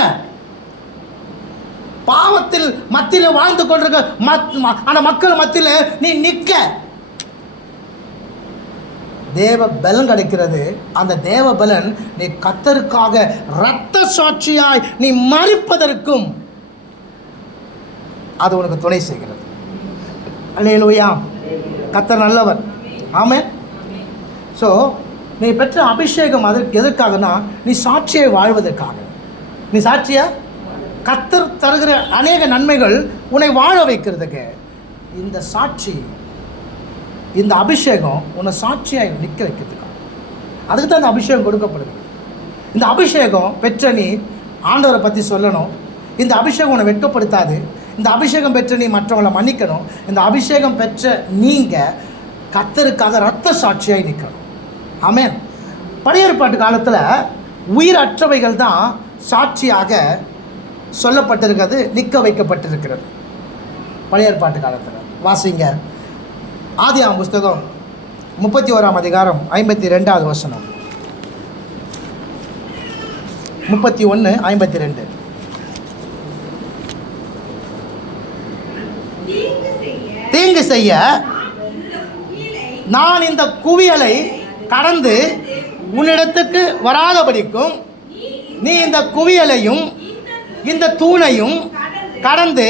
பாவத்தில் மத்தியில் வாழ்ந்து கொண்டிருக்க அந்த மக்கள் மத்தியில் நீ நிற்க தேவ பலன் கிடைக்கிறது. அந்த தேவ பலன் நீ கர்த்தருக்காக இரத்த சாட்சியாய் நீ மரிப்பதற்கும் அது உனக்கு துணை செய்கிறது. அல்லேலூயா. கர்த்தர் நல்லவர். ஆமென். ஸோ நீ பெற்ற அபிஷேகம் அதற்கு எதற்காகனா, நீ சாட்சியை வாழ்வதற்காக. நீ சாட்சியா கர்த்தர் தருகிற அநேக நன்மைகள் உன்னை வாழ வைக்கிறதுக்கு. இந்த சாட்சி, இந்த அபிஷேகம் உன்னை சாட்சியாக நிற்க வைக்கிறதுக்காக. அதுக்கு தான் இந்த அபிஷேகம் கொடுக்கப்படுது. இந்த அபிஷேகம் பெற்ற நீ ஆண்டவரை பற்றி சொல்லணும். இந்த அபிஷேகம் உன்னை வெட்கப்படுத்தாது. இந்த அபிஷேகம் பெற்ற நீ மற்றவங்களை மன்னிக்கணும். இந்த அபிஷேகம் பெற்ற நீங்கள் கர்த்தருக்காக இரத்த சாட்சியாய் நிற்கணும். ஆமென். பழைய ஏற்பாட்டு காலத்தில் உயிரற்றவைகள் தான் சாட்சியாக சொல்லப்பட்டிருக்கிறது, நிற்க வைக்கப்பட்டிருக்கிறது. பழைய ஏற்பாட்டு காலத்தில் வாசிங்க. ஆதியாகமம் புஸ்தகம் 31ஆம் அதிகாரம் 52வது வசனம். 31:52. தீங்கு செய்ய நான் இந்த குவியலை கடந்து உன்னிடத்துக்கு வராதபடிக்கும், நீ இந்த குவியலையும் இந்த தூணையும் கடந்து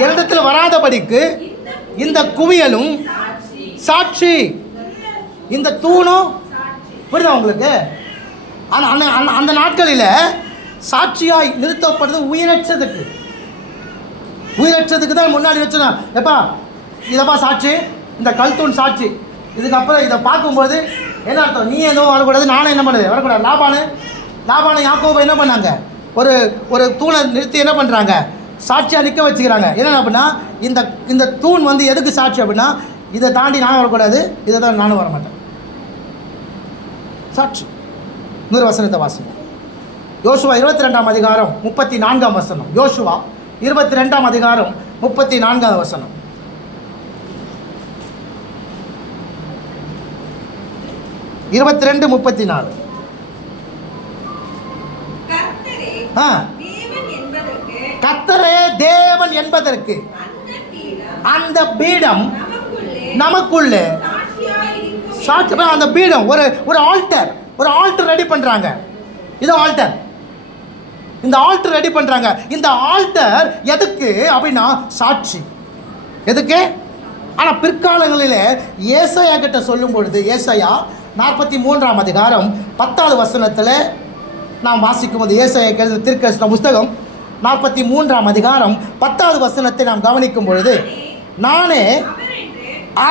என்னிடத்தில் வராதபடிக்கு இந்த குவியலும் சாட்சி. இந்த தூணும் புரியுதா உங்களுக்கு? அந்த நாட்களில் சாட்சியாய் நிறுத்தப்படுறது உயிரற்றதுக்கு தான் முன்னாடி வச்சுனா, எப்பா இதப்பா சாட்சி, இந்த கல் தூண் சாட்சி. இதுக்கப்புறம் இதை பார்க்கும்போது என்ன அர்த்தம்? நீ எதுவும் வரக்கூடாது, நானும் என்ன பண்ணுறது வரக்கூடாது. லாபானு யாக்கோபு என்ன பண்ணாங்க? ஒரு தூணை நிறுத்தி என்ன பண்ணுறாங்க? சாட்சியாக நிற்க வச்சுக்கிறாங்க. என்னென்ன அப்படின்னா, இந்த தூண் வந்து எதுக்கு சாட்சி அப்படின்னா, இதை தாண்டி நானும் வரக்கூடாது, இதை தான் நானும் வரமாட்டேன். சாட்சி. இன்னொரு வசனத்தை வாசிங்க. யோசுவா 22ஆம் அதிகாரம் 34ஆம் வசனம். யோசுவா 22ஆம் அதிகாரம் 34ஆம் வசனம். 22:34. கர்த்தரே தேவன் என்பதற்கு அந்த பீடம் நமக்குள்ளே சாட்சி. அந்த பீடம் ஒரு ஆல்டர் ரெடி பண்ணுறாங்க. இது ஆல்டர். இந்த ஆல்டர் ரெடி பண்ணுறாங்க. இந்த ஆல்டர் எதுக்கு அப்படின்னா சாட்சி. எதுக்கு? ஆனால் பிற்காலங்களில் ஏசாயா கிட்ட சொல்லும் பொழுது, ஏசாயா 43ஆம் அதிகாரம் 10வது வசனத்தில் நாம் வாசிக்கும் போது, ஏசாயா தீர்க்கதரிசன புஸ்தகம் 43ஆம் அதிகாரம் 10வது வசனத்தை நாம் கவனிக்கும் பொழுது, நானே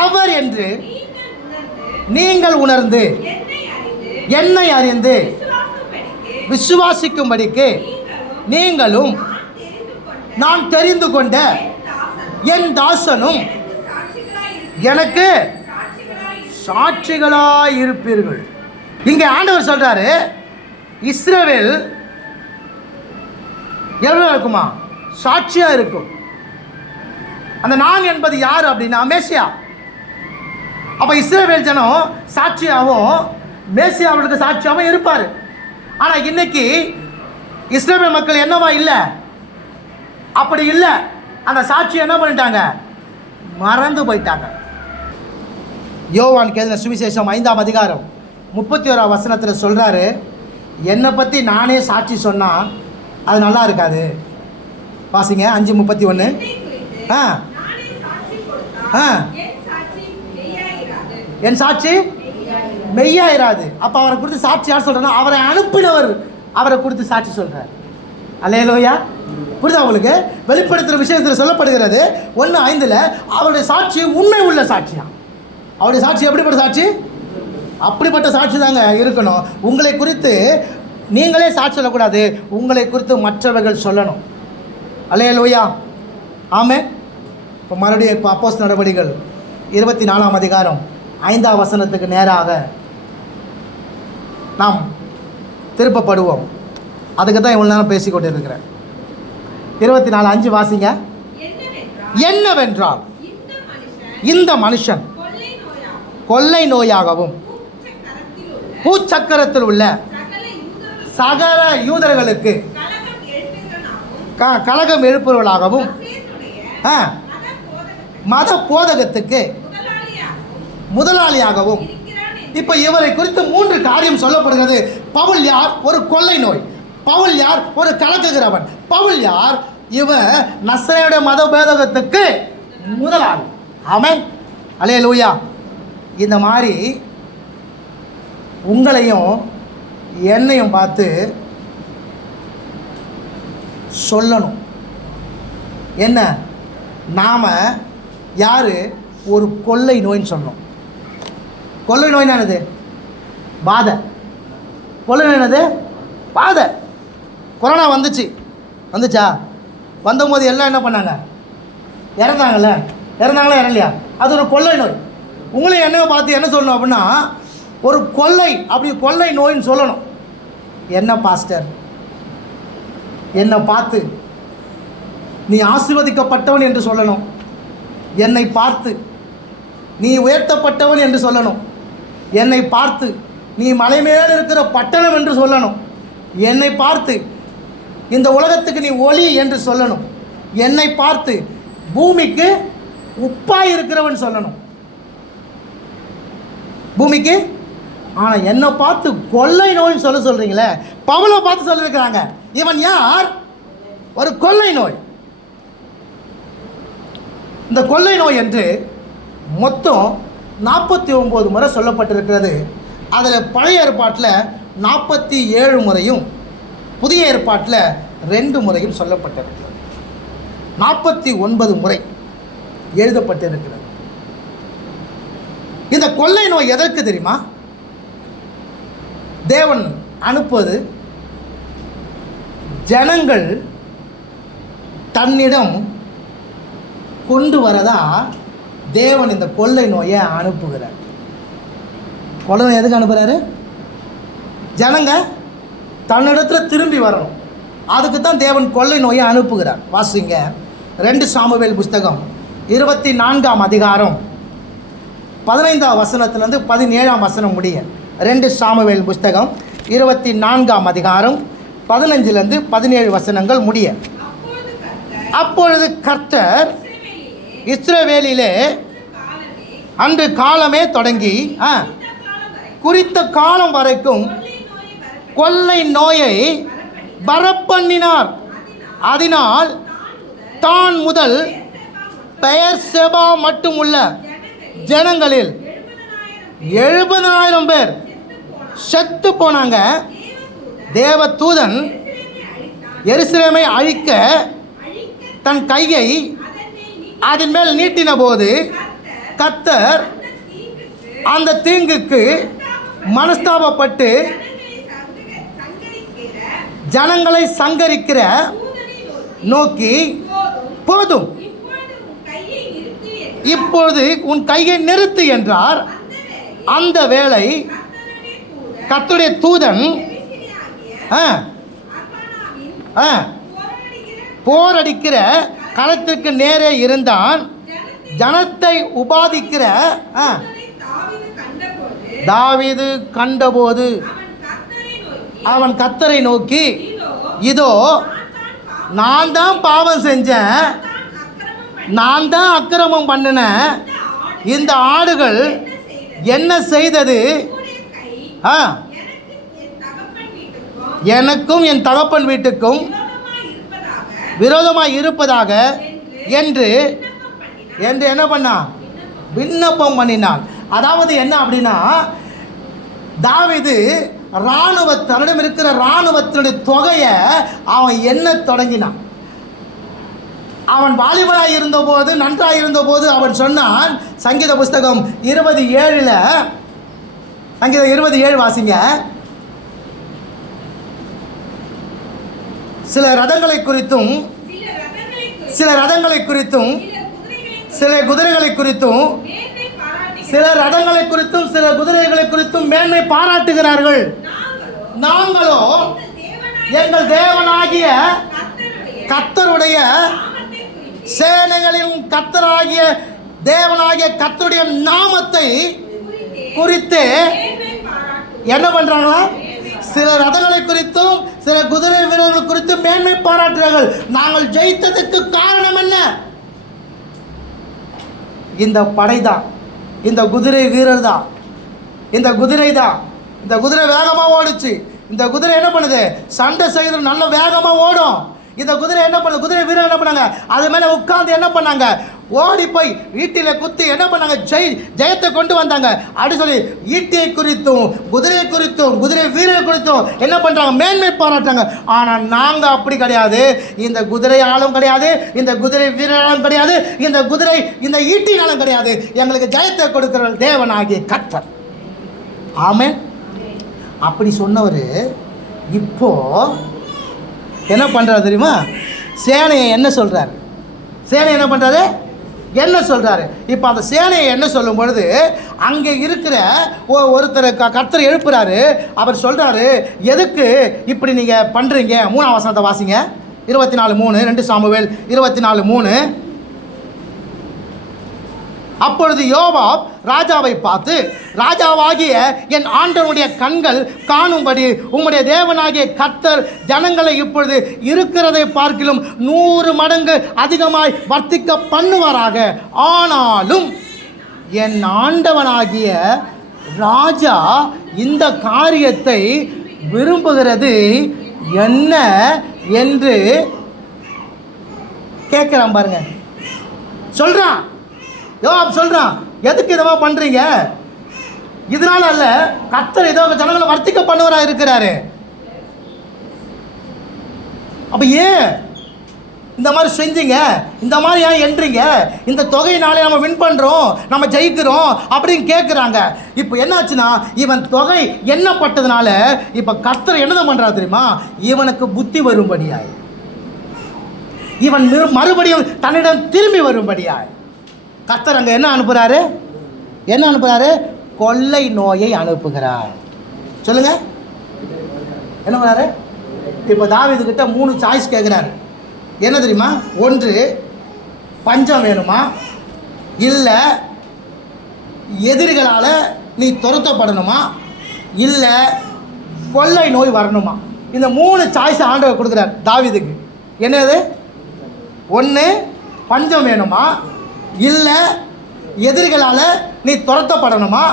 அவர் என்று நீங்கள் உணர்ந்து என்னை அறிந்து விசுவாசிக்கும்படிக்கு நீங்களும் நான் தெரிந்து கொண்ட என் தாசனும் எனக்கு சாட்சிகளாய் இருப்பீர்கள். இங்கே ஆண்டவர் சொல்றாரு, இஸ்ரவேல் எவ்வளவு இருக்குமா? சாட்சியா இருக்கும். அந்த நான் என்பது யார் அப்படின்னா மேசியா. அப்ப இஸ்ரவேல் ஜனம் சாட்சியாகவும் மேசியாவுக்கு சாட்சியாகவும் இருப்பார். ஆனால் இன்னைக்கு இஸ்ரவேல் மக்கள் என்னவா இல்லை? அப்படி இல்லை. அந்த சாட்சி என்ன பண்ணிட்டாங்க? மறந்து போயிட்டாங்க. யோவான் எழுதின சுவிசேஷம் 5ஆம் அதிகாரம் 31ஆம் வசனத்தில் சொல்கிறாரு, என்னை பற்றி நானே சாட்சி சொன்னால் அது நல்லா இருக்காது. வாசிங்க 5:31. என் சாட்சி மெய்யாயிராது. அப்போ அவரை குறித்து சாட்சி யார் சொல்கிறேன்னா, அவரை அனுப்பினவர் அவரை குறித்து சாட்சி சொல்கிறார். அல்லேலூயா. புரியுதா உங்களுக்கு? வெளிப்படுத்துகிற விஷயத்தில் சொல்லப்படுகிறது 1:5 அவருடைய சாட்சி உண்மை உள்ள சாட்சியா. அவருடைய சாட்சி எப்படிப்பட்ட சாட்சி? அப்படிப்பட்ட சாட்சி தாங்க இருக்கணும். உங்களை குறித்து நீங்களே சாட்சி சொல்லக்கூடாது, உங்களை குறித்து மற்றவர்கள் சொல்லணும். அல்லேலூயா. ஆமென். இப்போ மறுபடியும் இப்போ அப்போஸ்தலர் நடவடிக்கைகள் 24ஆம் அதிகாரம் 5ஆம் வசனத்துக்கு நேராக நாம் திருப்பப்படுவோம். அதுக்கு தான் இவ்வளோ நேரம் பேசிக்கொண்டு இருக்கிறேன். 24:5 வாசிங்க. என்னவென்றால் இந்த மனுஷன் கொள்ளை நோயாகவும் பூச்சக்கரத்தில் உள்ள சகல யூதர்களுக்கு கலகம் எழுப்புவர்களாகவும் மத போதகத்துக்கு முதலாளியாகவும். இப்போ இவரை குறித்து 3 காரியம் சொல்லப்படுகிறது. பவுல் யார்? ஒரு கொள்ளை நோய். பவுல் யார்? ஒரு கலக்குகிறவன். பவுல் யார்? இவன் நசரேயுடைய மத போதகத்துக்கு முதலாளி. ஆமென். அல்லேலூயா. இந்த மாதிரி உங்களையும் என்னையும் பார்த்து சொல்லணும். என்ன? நாம் யார்? ஒரு கொள்ளை நோயின்னு சொன்னோம். கொள்ளை நோய்னா என்னது? பாதை. கொள்ளை நோய் என்னது? பாதை. கொரோனா வந்துச்சா? வந்தபோது எல்லாம் என்ன பண்ணாங்க? இறந்தாங்களா இறங்கலையா? அது ஒரு கொள்ளை நோய். உங்களையும் என்னையும் பார்த்து என்ன சொல்லணும் அப்படின்னா, ஒரு கொள்ளை, அப்படி கொள்ளை நோயின்னு சொல்லணும். என்ன பாஸ்டர், என்னை பார்த்து நீ ஆசீர்வதிக்கப்பட்டவன் என்று சொல்லணும். என்னை பார்த்து நீ உயர்த்தப்பட்டவன் என்று சொல்லணும். என்னை பார்த்து நீ மலை மேல் இருக்கிற பட்டணம் என்று சொல்லணும். என்னை பார்த்து இந்த உலகத்துக்கு நீ ஒளி என்று சொல்லணும். என்னை பார்த்து பூமிக்கு உப்பாய் இருக்கிறவன் சொல்லணும். பூமிக்கு. ஆனால் என்னை பார்த்து கொள்ளை நோய் சொல்கிறீங்களே, பவுலை பார்த்து சொல்லியிருக்கிறாங்க. இவன் யார்? ஒரு கொள்ளை நோய். இந்த கொள்ளை நோய் என்று மொத்தம் 49 முறை சொல்லப்பட்டிருக்கிறது. அதில் பழைய ஏற்பாட்டில் 47 முறையும் புதிய ஏற்பாட்டில் 2 முறையும் சொல்லப்பட்டிருக்கிறது. 49 முறை எழுதப்பட்டிருக்கிறது. இந்த கொள்ளை நோய் எதற்கு தெரியுமா? தேவன் அனுப்புவது ஜனங்கள் தன்னிடம் கொண்டு வரதா தேவன் இந்த கொள்ளை நோயை அனுப்புகிறார். கொள்ளை நோய் எதுக்கு அனுப்புகிறாரு? ஜனங்க தன்னிடத்தில் திரும்பி வரணும். அதுக்கு தான் தேவன் கொள்ளை நோயை அனுப்புகிறார். வாசிங்க 2 சாமுவேல் புஸ்தகம் 24ஆம் அதிகாரம் 15ஆம் வசனத்திலிருந்து 17ஆம் வசனம் முடிய 2 சாமுவேல் புஸ்தகம் 24ஆம் அதிகாரம் 15-17 வசனங்கள் முடிய. அப்பொழுது கர்த்தர் இஸ்ரவேலிலே அன்று காலமே தொடங்கி குறித்த காலம் வரைக்கும் கொள்ளை நோயை வரப்பண்ணினார். அதனால் தான் முதல் பெயர்செபா மட்டும் உள்ள ஜனங்களில் 70,000 பேர் செத்து போனாங்க. தேவதூதன் எருசலேமை அழிக்க தன் கையை அதன் மேல் நீட்டின போது கர்த்தர் அந்த தீங்குக்கு மனஸ்தாபப்பட்டு ஜனங்களை சங்கரிக்கிற நோக்கி, போதும், இப்பொழுது உன் கையை நிறுத்து என்றார். அந்த வேளை கர்த்தருடைய தூதன் போரடிக்கிற களத்திற்கு நேரே இருந்தான். ஜனத்தை உபாதிக்கிற தாவீது கண்டபோது அவன் கர்த்தரை நோக்கி, இதோ நான் தான் பாவம் செஞ்சேன், நான் தான் அக்கிரமம் பண்ணினேன், இந்த ஆடுகள் என்ன செய்தது? எனக்கும் என் தகப்பன் வீட்டுக்கும் விரோதமாய் இருப்பதாக என்று என்ன பண்ணா? விண்ணப்பம் பண்ணினான். அதாவது என்ன அப்படின்னா, தாவீது தன்னிடம் இருக்கிற இராணுவத்தினுடைய தொகையை அவன் என்ன தொடங்கினான். அவன் வாலிபனாய் இருந்தபோது, நன்றாக இருந்தபோது அவன் சொன்னான். சங்கீத புஸ்தகம் 27 சங்கீதம் 27 வாசிங்க. சில ரதங்களை குறித்தும் சில குதிரைகளை குறித்தும் சில ரதங்களை குறித்தும் சில குதிரைகளை குறித்தும் மேன்மை பாராட்டுகிறார்கள். நாங்களோ எங்கள் தேவனாகிய கர்த்தருடைய சேனைகளின் கர்த்தராகிய தேவனாகிய கர்த்தருடைய நாமத்தை குறித்து என்ன பண்றாங்களா? சில ரதங்களை குறித்தும் சில குதிரை வீரர்கள் குறித்தும் மேன்மை பாராட்டுகிறார்கள். நாங்கள் ஜெயித்ததுக்கு காரணம் என்ன? இந்த படைதான், இந்த குதிரை வீரர் தான், இந்த குதிரை தான். இந்த குதிரை வேகமாக ஓடுச்சு. இந்த குதிரை என்ன பண்ணுது? சண்டை செய்கிறது நல்ல வேகமாக ஓடும். இந்த குதிரை என்ன பண்ணுது? குதிரை வீரர் என்ன பண்ணாங்க? அது மேலே உட்கார்ந்து என்ன பண்ணாங்க? ஓடி போய் ஈட்டியில் குத்தி என்ன பண்ணாங்க? ஜெயத்தை கொண்டு வந்தாங்க. அப்படி சொல்லி ஈட்டியை குறித்தும் குதிரையை குறித்தும் குதிரை வீரரை குறித்தும் என்ன பண்ணுறாங்க? மேன்மை பாராட்டுறாங்க. ஆனால் நாங்கள் அப்படி கிடையாது. இந்த குதிரையாலும் கிடையாது, இந்த குதிரை வீரராலும் கிடையாது, இந்த ஈட்டினாலும் கிடையாது. எங்களுக்கு ஜெயத்தை கொடுக்கிற தேவனாகிய கர்த்தர். ஆமென். அப்படி சொன்னவர் இப்போ என்ன பண்ணுறாரு தெரியுமா? சேனையை என்ன சொல்கிறாரு? சேனை என்ன பண்ணுறாரு? என்ன சொல்கிறாரு? இப்போ அந்த சேனையை என்ன சொல்லும் பொழுது அங்கே இருக்கிற ஒருத்தர் கர்த்தர் எழுப்புறாரு. அவர் சொல்கிறாரு, எதுக்கு இப்படி நீங்கள் பண்ணுறீங்க? 3ஆம் வசனத்தை வாசிங்க. 24:3 2 சாமுவேல் 24:3. அப்பொழுது யோவாப் ராஜாவை பார்த்து, ராஜாவாகிய என் ஆண்டவனுடைய கண்கள் காணும்படி உம்முடைய தேவனாகிய கர்த்தர் ஜனங்களை இப்பொழுது இருக்கிறதை பார்க்கிலும் 100 மடங்கு அதிகமாய் வர்த்திக்க பண்ணுவாராக. ஆனாலும் என் ஆண்டவனாகிய ராஜா இந்த காரியத்தை விரும்புகிறது என்ன என்று கேட்குறான். பாருங்க, சொல்கிறான். யோவாப் சொல்கிறான், எதுக்கு இதமாக பண்ணுறீங்க? இதனால அல்ல, கர்த்தர் ஏதோ ஜனங்களை வர்த்திக்க பண்ணுவராக இருக்கிறாரு. அப்போ ஏன் இந்த மாதிரி செஞ்சீங்க? இந்த மாதிரி ஏன் என்றீங்க? இந்த தொகையினாலே நம்ம வின் பண்ணுறோம், நம்ம ஜெயிக்கிறோம் அப்படின்னு கேட்குறாங்க. இப்போ என்னாச்சுன்னா, இவன் தொகை எண்ணப்பட்டதுனால இப்போ கர்த்தர் என்னதான் பண்ணுறாரு தெரியுமா? இவனுக்கு புத்தி வரும்படியாய், இவன் மறுபடியும் தன்னிடம் திரும்பி வரும்படியாய் கர்த்தர் அங்கே என்ன அனுப்புகிறாரு? கொள்ளை நோயை அனுப்புகிறார். சொல்லுங்க, என்ன பண்ணாரு? இப்போ தாவீதுகிட்ட 3 சாய்ஸ் கேட்குறாரு. என்ன தெரியுமா? 1 பஞ்சம் வேணுமா, இல்லை எதிரிகளால் நீ துரத்தப்படணுமா, இல்லை கொள்ளை நோய் வரணுமா. இந்த 3 சாய்ஸ் ஆண்டவர் கொடுக்குறார் தாவீதுக்கு. என்னது? ஒன்று பஞ்சம் வேணுமா, இல்லை எதிரிகளால் நீ துரத்தப்படணுமா,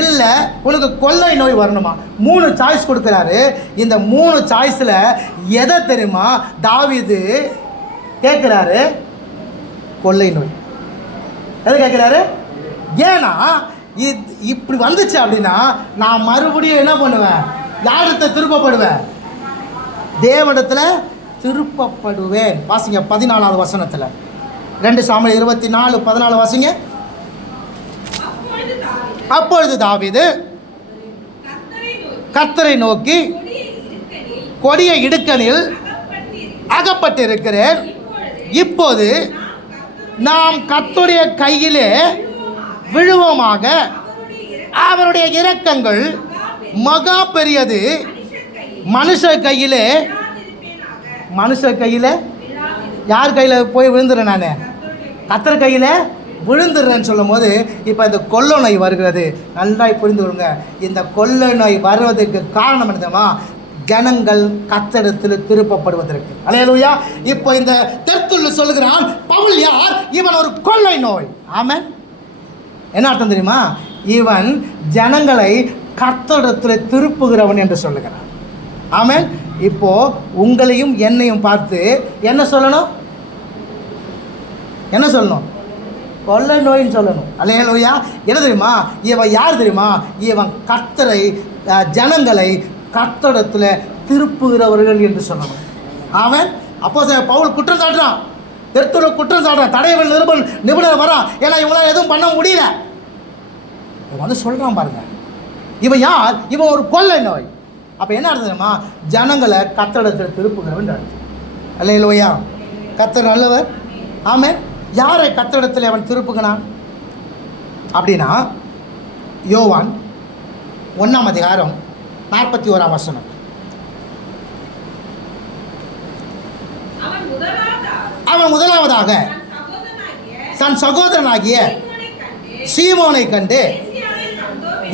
இல்லை உனக்கு கொள்ளை நோய் வரணுமா. 3 சாய்ஸ் கொடுக்குறாரு. இந்த 3 சாய்ஸில் எதை தெரியுமா தாவீது கேட்குறாரு? கொள்ளை நோய். எதை கேட்குறாரு? ஏன்னா இப்படி வந்துச்சு அப்படின்னா நான் மறுபடியும் என்ன பண்ணுவேன்? யாரிடத்தை திருப்பப்படுவேன்? தேவனிடத்தில் திருப்பப்படுவேன். வாசிங்க 14வது வசனத்தில், 2 சாமுவேல் 24:14 வாசிங்க. அப்பொழுது தாவீது கர்த்தரை நோக்கி, கொடிய இடுக்கணில் அகப்பட்டிருக்கிறேன், இப்போது நாம் கர்த்தருடைய கையிலே விழுவோமாக. அவருடைய இரக்கங்கள் மகா பெரியது, மனுஷர் கையிலே யார் கையில் போய் விழுந்துடுறேன்? நான் கர்த்தர் கையில் விழுந்துடுறேன்னு சொல்லும் போது இப்போ இந்த கொள்ளை நோய் வருகிறது. நன்றாய் புரிந்து கொள்ளுங்க. இந்த கொள்ளை நோய் வருவதற்கு காரணம் என்னதுமா? ஜனங்கள் கர்த்தரிடத்தில் திருப்பப்படுவதற்கு. அல்லேலூயா. இப்போ இந்த தெர்த்துல்லு சொல்லுகிறான், பவுல் யார்? இவன் ஒரு கொள்ளை நோய். ஆமென். என்ன அர்த்தம் தெரியுமா? இவன் ஜனங்களை கர்த்தரிடத்தில் திருப்புகிறவன் என்று சொல்லுகிறான். ஆமென். இப்போ உங்களையும் என்னையும் பார்த்து என்ன சொல்லணும்? என்ன சொல்லணும்? கொள்ளை நோயின்னு சொல்லணும். அல்லேலூயா. என்ன தெரியுமா? இவன் யார் தெரியுமா? இவன் கர்த்தரை, ஜனங்களை கர்த்தரிடத்தில் திருப்புகிறவர்கள் என்று சொல்லணும். அவன் அப்போ பவுல் குற்றம் சாட்டுறான், தெர்த்துல்லு குற்றம் சாட்டுறான், தடயவியல் நிபுணர் வரான். ஏன்னா இவங்களாம் எதுவும் பண்ண முடியல. இவன் வந்து சொல்கிறான் பாருங்க, இவன் யார்? இவன் ஒரு கொள்ளை நோய். அப்போ என்ன அர்த்தம் தெரியுமா? ஜனங்களை கர்த்தரிடத்தில் திருப்புகிறவன் அர்த்தம். அல்லேலூயா. கர்த்தர் நல்லவர். ஆமென். யாரை கர்த்தரிடத்தில் அவன் திருப்புகிறான் அப்படின்னா, யோவான் 1ஆம் அதிகாரம் 41ஆம் வசனம். அவன் முதலாவதாக தன் சகோதரனாகிய சீமோனை கண்டு,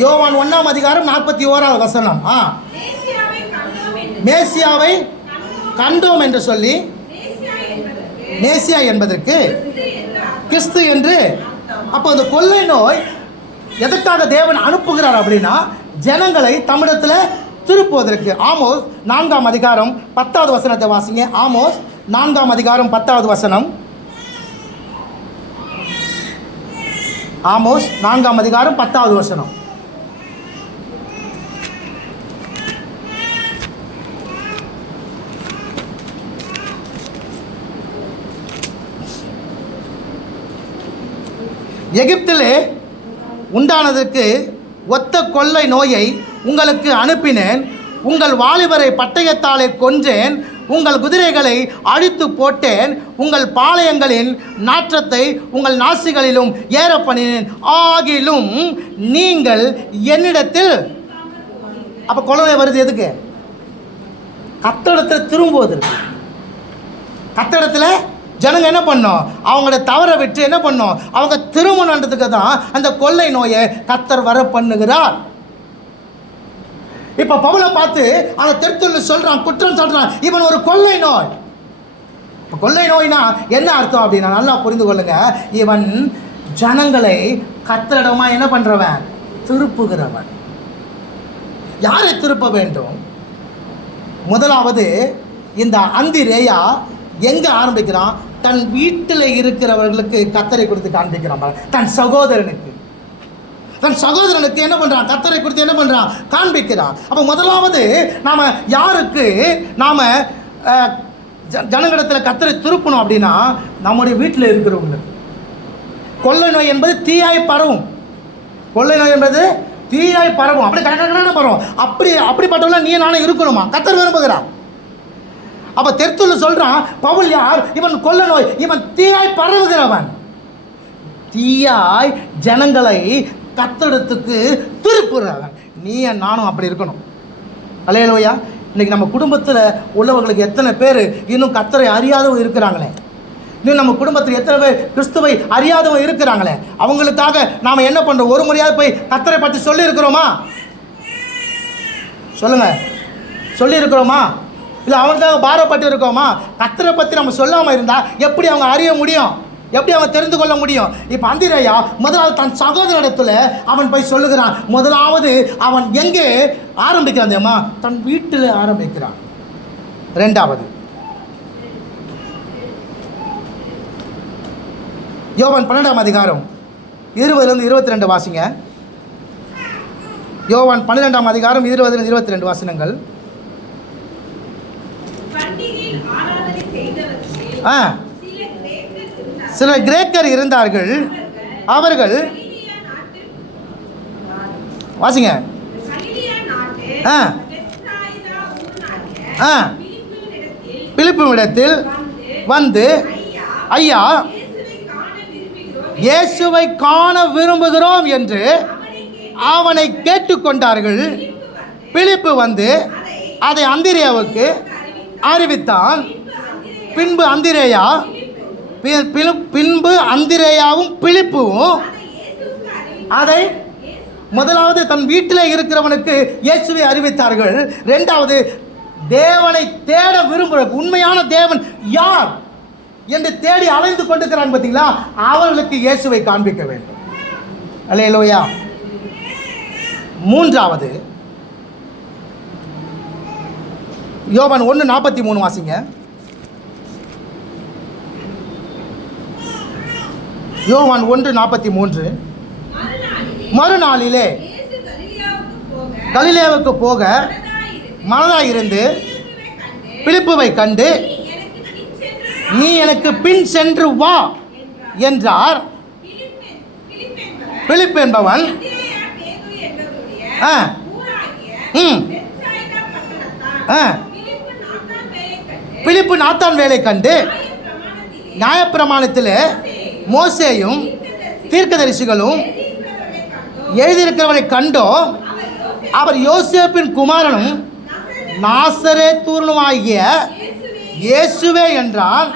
யோவான் 1ஆம் அதிகாரம் 41ஆவது வசனம். மேசியாவை கண்டோம் என்று சொல்லி, மேசியா என்பதற்கு கிறிஸ்து என்று. அப்போ அந்த கொள்ளை நோய் எதற்காக தேவன் அனுப்புகிறார் அப்படின்னா, ஜனங்களை தமிழத்தில் திருப்புவதற்கு. ஆமோஸ் 4ஆம் அதிகாரம் 10வது வசனத்தை வாசிங்க. ஆமோஸ் 4ஆம் அதிகாரம் 10வது வசனம். ஆமோஸ் 4ஆம் அதிகாரம் 10வது வசனம். எகிப்திலே உண்டானதற்கு ஒத்த கொள்ளை நோயை உங்களுக்கு அனுப்பினேன். உங்கள் வாலிபரை பட்டயத்தாலே கொன்றேன், உங்கள் குதிரைகளை அழித்து போட்டேன், உங்கள் பாளையங்களின் நாற்றத்தை உங்கள் நாசிகளிலும் ஏற பண்ணினேன், ஆகிலும் நீங்கள் என்னிடத்தில். அப்போ கொள்ளை நோய் வருது எதுக்கு? கர்த்தரிடத்தில் திரும்புவதற்கு. கர்த்தரிடத்தில் ஜனங்க என்ன பண்ணோம்? அவங்கள தவற விட்டு என்ன பண்ணோம்? அவங்க திருமணன்றதுக்கு தான் அந்த கொள்ளை நோயை கர்த்தர் வர பண்ணுகிறார். இப்போ பவுலை பார்த்து அந்த தெர்த்துல்லு சொல்கிறான், குற்றம் சொல்கிறான், இவன் ஒரு கொள்ளை நோய். இப்போ கொள்ளை நோய்னா என்ன அர்த்தம் அப்படின்னா நல்லா புரிந்து கொள்ளுங்க. இவன் ஜனங்களை கர்த்தரிடமா என்ன பண்ணுறவன்? திருப்புகிறவன். யாரை திருப்ப வேண்டும்? முதலாவது இந்த அந்திரேயா எங்கே ஆரம்பிக்கிறான்? தன் வீட்டில் இருக்கிறவர்களுக்கு கர்த்தரை கொடுத்து காண்பிக்கிறான். தன் சகோதரனுக்கு என்ன பண்ணுறான்? கர்த்தரை கொடுத்து என்ன பண்ணுறான்? காண்பிக்கிறான். அப்போ முதலாவது நாம் யாருக்கு நாம் ஜனங்களிடத்தில் கர்த்தரை திருப்பணும் அப்படின்னா, நம்முடைய வீட்டில் இருக்கிறவங்களுக்கு. கொள்ளை நோய் என்பது தீயாய் பரவும். கொள்ளை நோய் என்பது தீயாய் பரவும். அப்படி கரெக்டாக பரவும். அப்படிப்பட்டவங்க நீ நானும் இருக்கணுமா? கர்த்தர் விரும்புகிறான். அப்போ தெர்த்துல்லு சொல்கிறான், பவுல் யார்? இவன் கொள்ளை நோய், இவன் தீயாய் பரவுகிறவன். தீயாய் ஜனங்களை கர்த்தரிடத்துக்கு திருப்புகிறவன். நீ நானும் அப்படி இருக்கணும். அல்லேலூயா. இன்றைக்கி நம்ம குடும்பத்தில் உள்ளவர்களுக்கு எத்தனை பேர் இன்னும் கர்த்தரை அறியாதவங்க இருக்கிறாங்களே? இன்னும் நம்ம குடும்பத்தில் எத்தனை பேர் கிறிஸ்துவை அறியாதவங்க இருக்கிறாங்களே? அவங்களுக்காக நாம் என்ன பண்ணுறோம்? ஒரு முறையாவது போய் கர்த்தரை பற்றி சொல்லியிருக்கிறோமா? சொல்லுங்கள், சொல்லியிருக்கிறோமா? இல்லை அவனுக்காக பாரப்பட்டு இருக்கோமா? கர்த்தரை பற்றி நம்ம சொல்லாமல் இருந்தால் எப்படி அவங்க அறிய முடியும்? எப்படி அவன் தெரிந்து கொள்ள முடியும்? இப்போ அந்திரேயா முதலாவது தன் சகோதரனிடத்தில் அவன் போய் சொல்லுகிறான். முதலாவது அவன் எங்கே ஆரம்பிக்கிறான் தெரியுமா? தன் வீட்டில் ஆரம்பிக்கிறான். ரெண்டாவது யோவான் 12ஆம் அதிகாரம் 20-22 வாசிங்க. யோவான் 12ஆம் அதிகாரம் 20-22 வாசனங்கள். சில கிரேக்கர் இருந்தார்கள். அவர்கள் வாசிங்க. பிலிப்பினிடத்தில் வந்து, ஐயா, இயேசுவை காண விரும்புகிறோம் என்று அவனை கேட்டுக்கொண்டார்கள். பிலிப்பு வந்து அதை அந்திரேயாவுக்கு அறிவித்தான். பின்பு அந்திரேயாவும் பிலிப்பும் அதை முதலாவது தன் வீட்டில் இருக்கிறவனுக்கு இயேசுவை அறிவித்தார்கள். ரெண்டாவது, தேவனை தேட விரும்புகிற உண்மையான தேவன் யார் என்று தேடி அலைந்து கொண்டிருக்கிறான் பார்த்தீங்களா, அவர்களுக்கு இயேசுவை காண்பிக்க வேண்டும். அல்லேலூயா. மூன்றாவது யோவான் 1:43 வாசிங்க. யோவான் 1:43. மறுநாளிலே கலிலேயாவுக்கு போக மனதாயிருந்து பிலிப்புவை கண்டு, நீ எனக்கு பின் சென்று வா என்றார். பிலிப்பு என்பவன் பிலிப்பு நாத்தான் வேலை கண்டு நியாயப்பிரமாணத்தில் மோசேயும் தீர்க்கதரிசிகளும் எழுதியிருக்கிறவரை கண்டோம். அவர் யோசேப்பின் குமாரனும் நாசரேத்தூருமாகிய இயேசுவே என்றான்.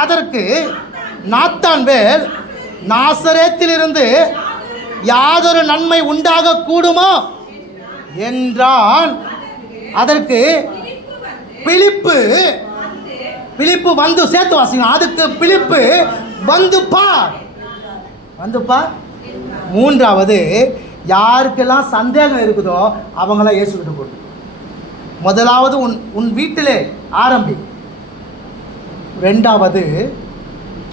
அதற்கு நாத்தான்வேல், நாசரேத்திலிருந்து யாதொரு நன்மை உண்டாக கூடுமோ என்றான். அதற்கு பிலிப்பு வந்து, சேர்த்து வாசிங்க. அதுக்கு பிலிப்பு வந்து பார். மூன்றாவது, யாருக்கெல்லாம் சந்தேகம் இருக்குதோ அவங்களாம் இயேசுகிட்ட போட்டு. முதலாவது உன் வீட்டிலே ஆரம்பி. ரெண்டாவது,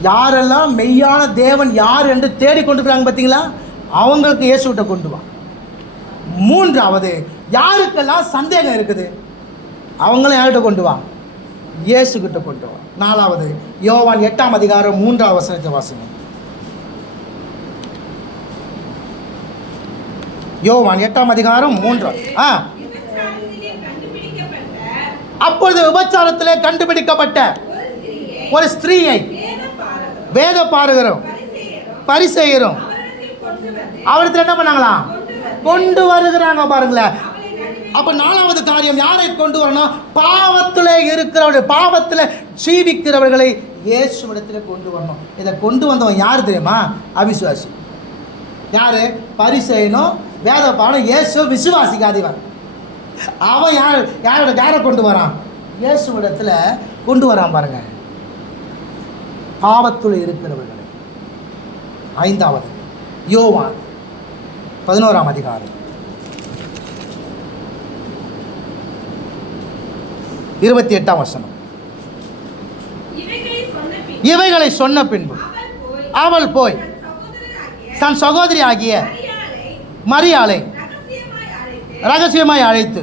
யாரெல்லாம் மெய்யான தேவன் யார் என்று தேடிக்கொண்டிருக்கிறாங்க பார்த்தீங்களா, அவங்களுக்கு இயேசுகிட்ட கொண்டு வா. மூன்றாவது, யாருக்கெல்லாம் சந்தேகம் இருக்குது அவங்களும் யார்கிட்ட கொண்டு வா? இயேசுகிட்ட கொண்டு வா. நாலாவது, யோவான் 8ஆம் அதிகாரம் 3ஆம் வசனத்தை வாசிங்க. யோவான் 8ஆம் அதிகாரம் 3. அப்பொழுது விபச்சாரத்திலே கண்டுபிடிக்கப்பட்ட ஒரு ஸ்திரீயை வேத பாரகரும் பரிசேயரும் அவரிடத்தில் என்ன பண்ணாங்களாம்? கொண்டு வருகிறாங்க பாருங்களேன். அப்போ நாலாவது காரியம் யாரை கொண்டு வரணும்? பாவத்தில் இருக்கிறவர்கள், பாவத்தில் ஜீவிக்கிறவர்களை இயேசுவிடத்தில் கொண்டு வரணும். இதை கொண்டு வந்தவன் யார் தெரியுமா? அவிசுவாசி. யார்? பரிசேயனும் வேத பாடம். இயேசு விசுவாசிக்காதவன். அவன் யாரை கொண்டு வரான்? இயேசுவிடத்தில் கொண்டு வரான் பாருங்க, பாவத்தில் இருக்கிறவர்களை. ஐந்தாவது யோவான் 11ஆம் அதிகாரம் 28ஆம் வசனம். இவைகளை சொன்ன பின்பு அவள் போய் தன் சகோதரி ஆகிய மரியாளை ரகசியமாய் அழைத்து,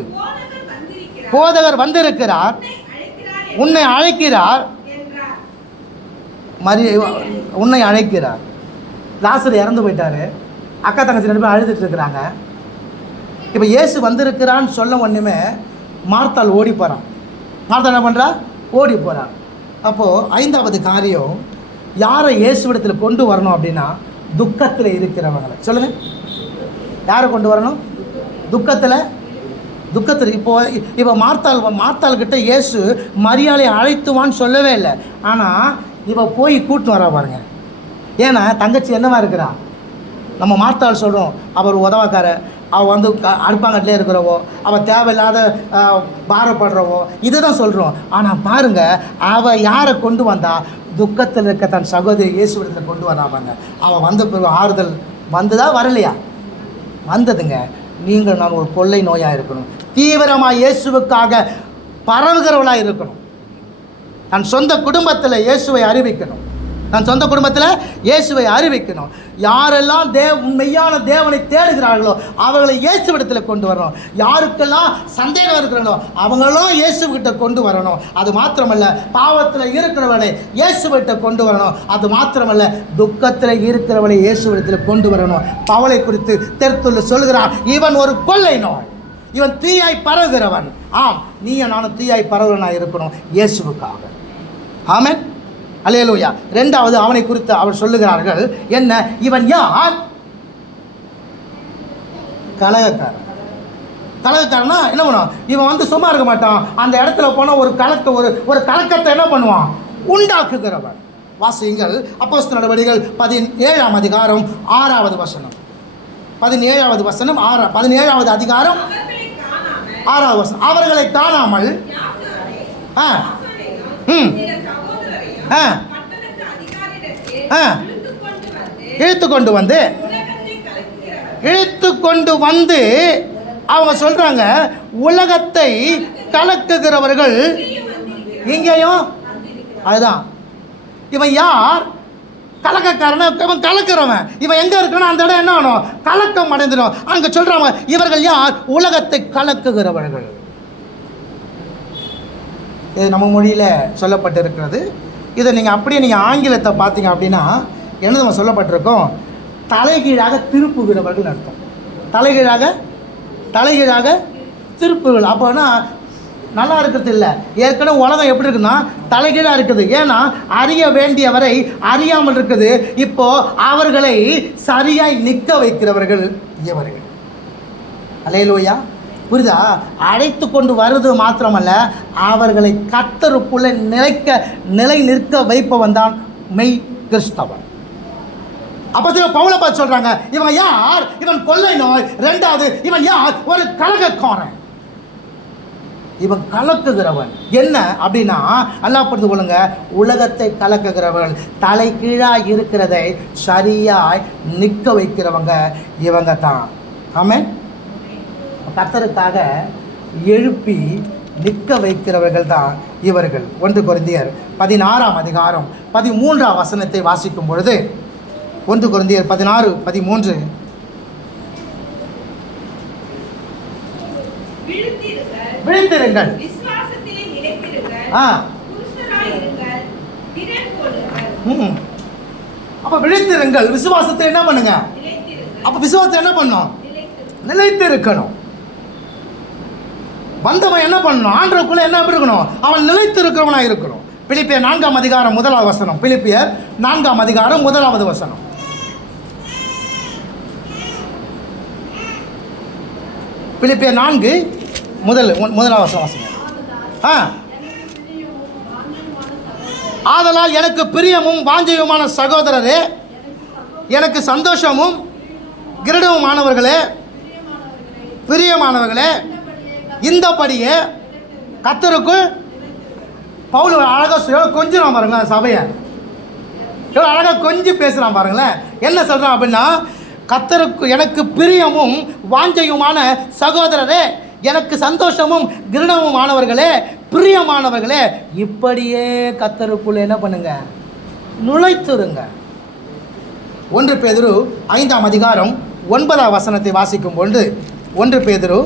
போதகர் வந்திருக்கிறார், உன்னை அழைக்கிறார். உன்னை அழைக்கிறார். லாசர் இறந்து போயிட்டாரு. அக்கா தங்கச்சி 2 பேரும் அழுதுட்டு இருக்கிறாங்க. இப்போ இயேசு வந்திருக்கிறான்னு சொல்ல ஒன்றுமே மார்த்தாள் ஓடி போகிறான். மார்த்தாள் என்ன பண்ணுறா? ஓடி போகிறான். அப்போது ஐந்தாவது காரியம், யாரை இயேசுவிடத்தில் கொண்டு வரணும் அப்படின்னா, துக்கத்தில் இருக்கிறவங்களை. சொல்லுங்கள், யாரை கொண்டு வரணும்? துக்கத்தில். இப்போ மார்த்தாள்கிட்ட இயேசு மரியாதை அழைத்துவான்னு சொல்லவே இல்லை. ஆனால் இவ போய் கூட்டின்னு வரா பாருங்க. ஏன்னா தங்கச்சி என்னவா இருக்கிறா? நம்ம மார்த்தாள் சொல்கிறோம், அவர் உதவாக்கார, அவள் வந்து அடுப்பாங்கட்டிலே இருக்கிறவோ, அவள் தேவையில்லாத பாரப்படுறவோ, இதை தான் சொல்கிறோம். ஆனால் பாருங்கள், அவள் யாரை கொண்டு வந்தா? துக்கத்தில் இருக்க தன் சகோதரி இயேசுவிடத்தில் கொண்டு வராங்க. அவள் வந்த பிறகு ஆறுதல் வந்ததா வரலையா? வந்ததுங்க. நீங்கள் நான் ஒரு கொள்ளை நோயாக இருக்கணும், தீவிரமாக இயேசுவுக்காக பரவுகிறவளாக இருக்கணும். தன் சொந்த குடும்பத்தில் இயேசுவை அறிவிக்கணும். தன் சொந்த குடும்பத்தில் இயேசுவை அறிவிக்கணும். யாரெல்லாம் மெய்யான தேவனை தேடுகிறார்களோ அவர்களை இயேசுவிடத்தில் கொண்டு வரணும். யாருக்கெல்லாம் சந்தேகம் இருக்கிறாங்களோ அவங்களும் இயேசுகிட்ட கொண்டு வரணும். அது மாத்திரமல்ல, பாவத்தில் இருக்கிறவனை இயேசுவிட்ட கொண்டு வரணும். அது மாத்திரமல்ல, துக்கத்தில் இருக்கிறவனை இயேசுவிடத்தில் கொண்டு வரணும். பவுலை குறித்து தெர்த்துல்லு சொல்கிறான், இவன் ஒரு கொள்ளை நோய், இவன் தீயாய் பரவுகிறவன். ஆம், நீயும் நானும் தீயாய் பரவுகிறவனாக இருக்கணும் இயேசுவுக்காக. ஆமென், அல்லேலூயா. இரண்டாவது, அவனை குறித்து அவர் சொல்லுகிறார்கள் என்ன? இவன் யார்? கலகக்காரன். கலகக்காரனா என்ன பண்ணுவான்? இவன் வந்து சும்மா இருக்க மாட்டான். அந்த இடத்துல போனால் ஒரு கலக்கத்தை என்ன பண்ணுவான்? உண்டாக்குகிறவன். வாசியுங்கள் அப்போஸ்தலர் நடவடிக்கைகள் 17ஆம் அதிகாரம் 6வது வசனம். 17வது வசனம் 17வது அதிகாரம் 6வது வசனம். அவர்களை காணாமல் இழுத்து கொண்டு வந்து அவங்க சொல்றாங்க, உலகத்தை கலக்குகிறவர்கள் இங்கேயும். அதுதான் இவன் யார்? கலக்கக்காரன. இவன் கலக்கிறவன். இவன் எங்க இருக்கணும் அந்த இடம் என்ன ஆகணும்? கலக்கம் அடைந்துடும். அங்க சொல்றாங்க, இவர்கள் யார்? உலகத்தை கலக்குகிறவர்கள். இது நம்ம மொழியில் சொல்லப்பட்டிருக்கிறது. இதை நீங்கள் அப்படியே ஆங்கிலத்தை பார்த்தீங்க அப்படின்னா என்ன நம்ம சொல்லப்பட்டிருக்கோம்? தலைகீழாக திருப்புகிறவர்கள் அர்த்தம். தலைகீழாக திருப்புகள். அப்போனா நல்லா இருக்கிறது இல்லை. ஏற்கனவே உலகம் எப்படி இருக்குன்னா தலைகீழாக இருக்குது. ஏன்னா அறிய வேண்டியவரை அறியாமல் இருக்குது. இப்போது அவர்களை சரியாய் நிற்க வைக்கிறவர்கள் இவர்கள். அல்லேலூயா. புரியுதா? அழைத்து கொண்டு வருவது மாத்திரமல்ல, அவர்களை கர்த்தருக்குள்ளே நிலை நிற்க வைப்பவன் தான் மெய் கிறிஸ்தவன். அப்போ பவுலை பார்த்து சொல்கிறாங்க, இவன் யார்? இவன் கொள்ளை நோய். ரெண்டாவது, இவன் யார்? ஒரு கலகக்காரன். இவன் கலக்குகிறவன். என்ன அப்படின்னா, அல்லாஹ் புரிந்து கொள்ளுங்க, உலகத்தை கலக்குகிறவர்கள், தலை கீழாக இருக்கிறதை சரியாய் நிற்க வைக்கிறவங்க இவங்க தான். ஆமென். கர்த்தருக்காக எழுப்பி நிற்க வைக்கிறவர்கள் தான் இவர்கள். 1 கொரிந்தியர் 16ஆம் அதிகாரம் 13ஆம் வசனத்தை வாசிக்கும் பொழுது, 1 கொரிந்தியர் 16:13, விழித்திருங்கள், அப்ப விழித்திருங்கள், விசுவாசத்தை என்ன பண்ணுங்க? அப்ப விசுவாசத்தை என்ன பண்ணும்? நிலைத்து இருக்கணும். வந்தவன் என்ன பண்ணணும்? ஆண்டவருக்குள்ள என்ன இருக்கணும்? அவன் நிலைத்து இருக்கிறவனாக இருக்கணும். பிலிப்பியர் 4ஆம் அதிகாரம் 1வது வசனம். பிலிப்பியர் 4ஆம் அதிகாரம் 1வது வசனம். பிலிப்பியர் 4 1வது வசனம். ஆதலால் எனக்கு பிரியமும் வாஞ்சையுமான சகோதரரே, எனக்கு சந்தோஷமும் கிரீடமுமானவர்களே, பிரியமானவர்களே, இந்தபடியே கர்த்தருக்குள். பவுல் அழகாக கொஞ்சம் பாருங்களேன், சபையை எவ்வளோ அழகாக கொஞ்சம் பேசுகிறான் பாருங்களேன். என்ன சொல்கிறான் அப்படின்னா, கர்த்தருக்கு எனக்கு பிரியமும் வாஞ்சையுமான சகோதரரே, எனக்கு சந்தோஷமும் கிரீடமுமானவர்களே, பிரியமானவர்களே, இப்படியே கர்த்தருக்குள் என்ன பண்ணுங்க? நுழைத்துருங்க. 1 பேதுரு 5ஆம் அதிகாரம் 9ஆம் வசனத்தை வாசிக்கும் பொழுது, 1 பேதுரு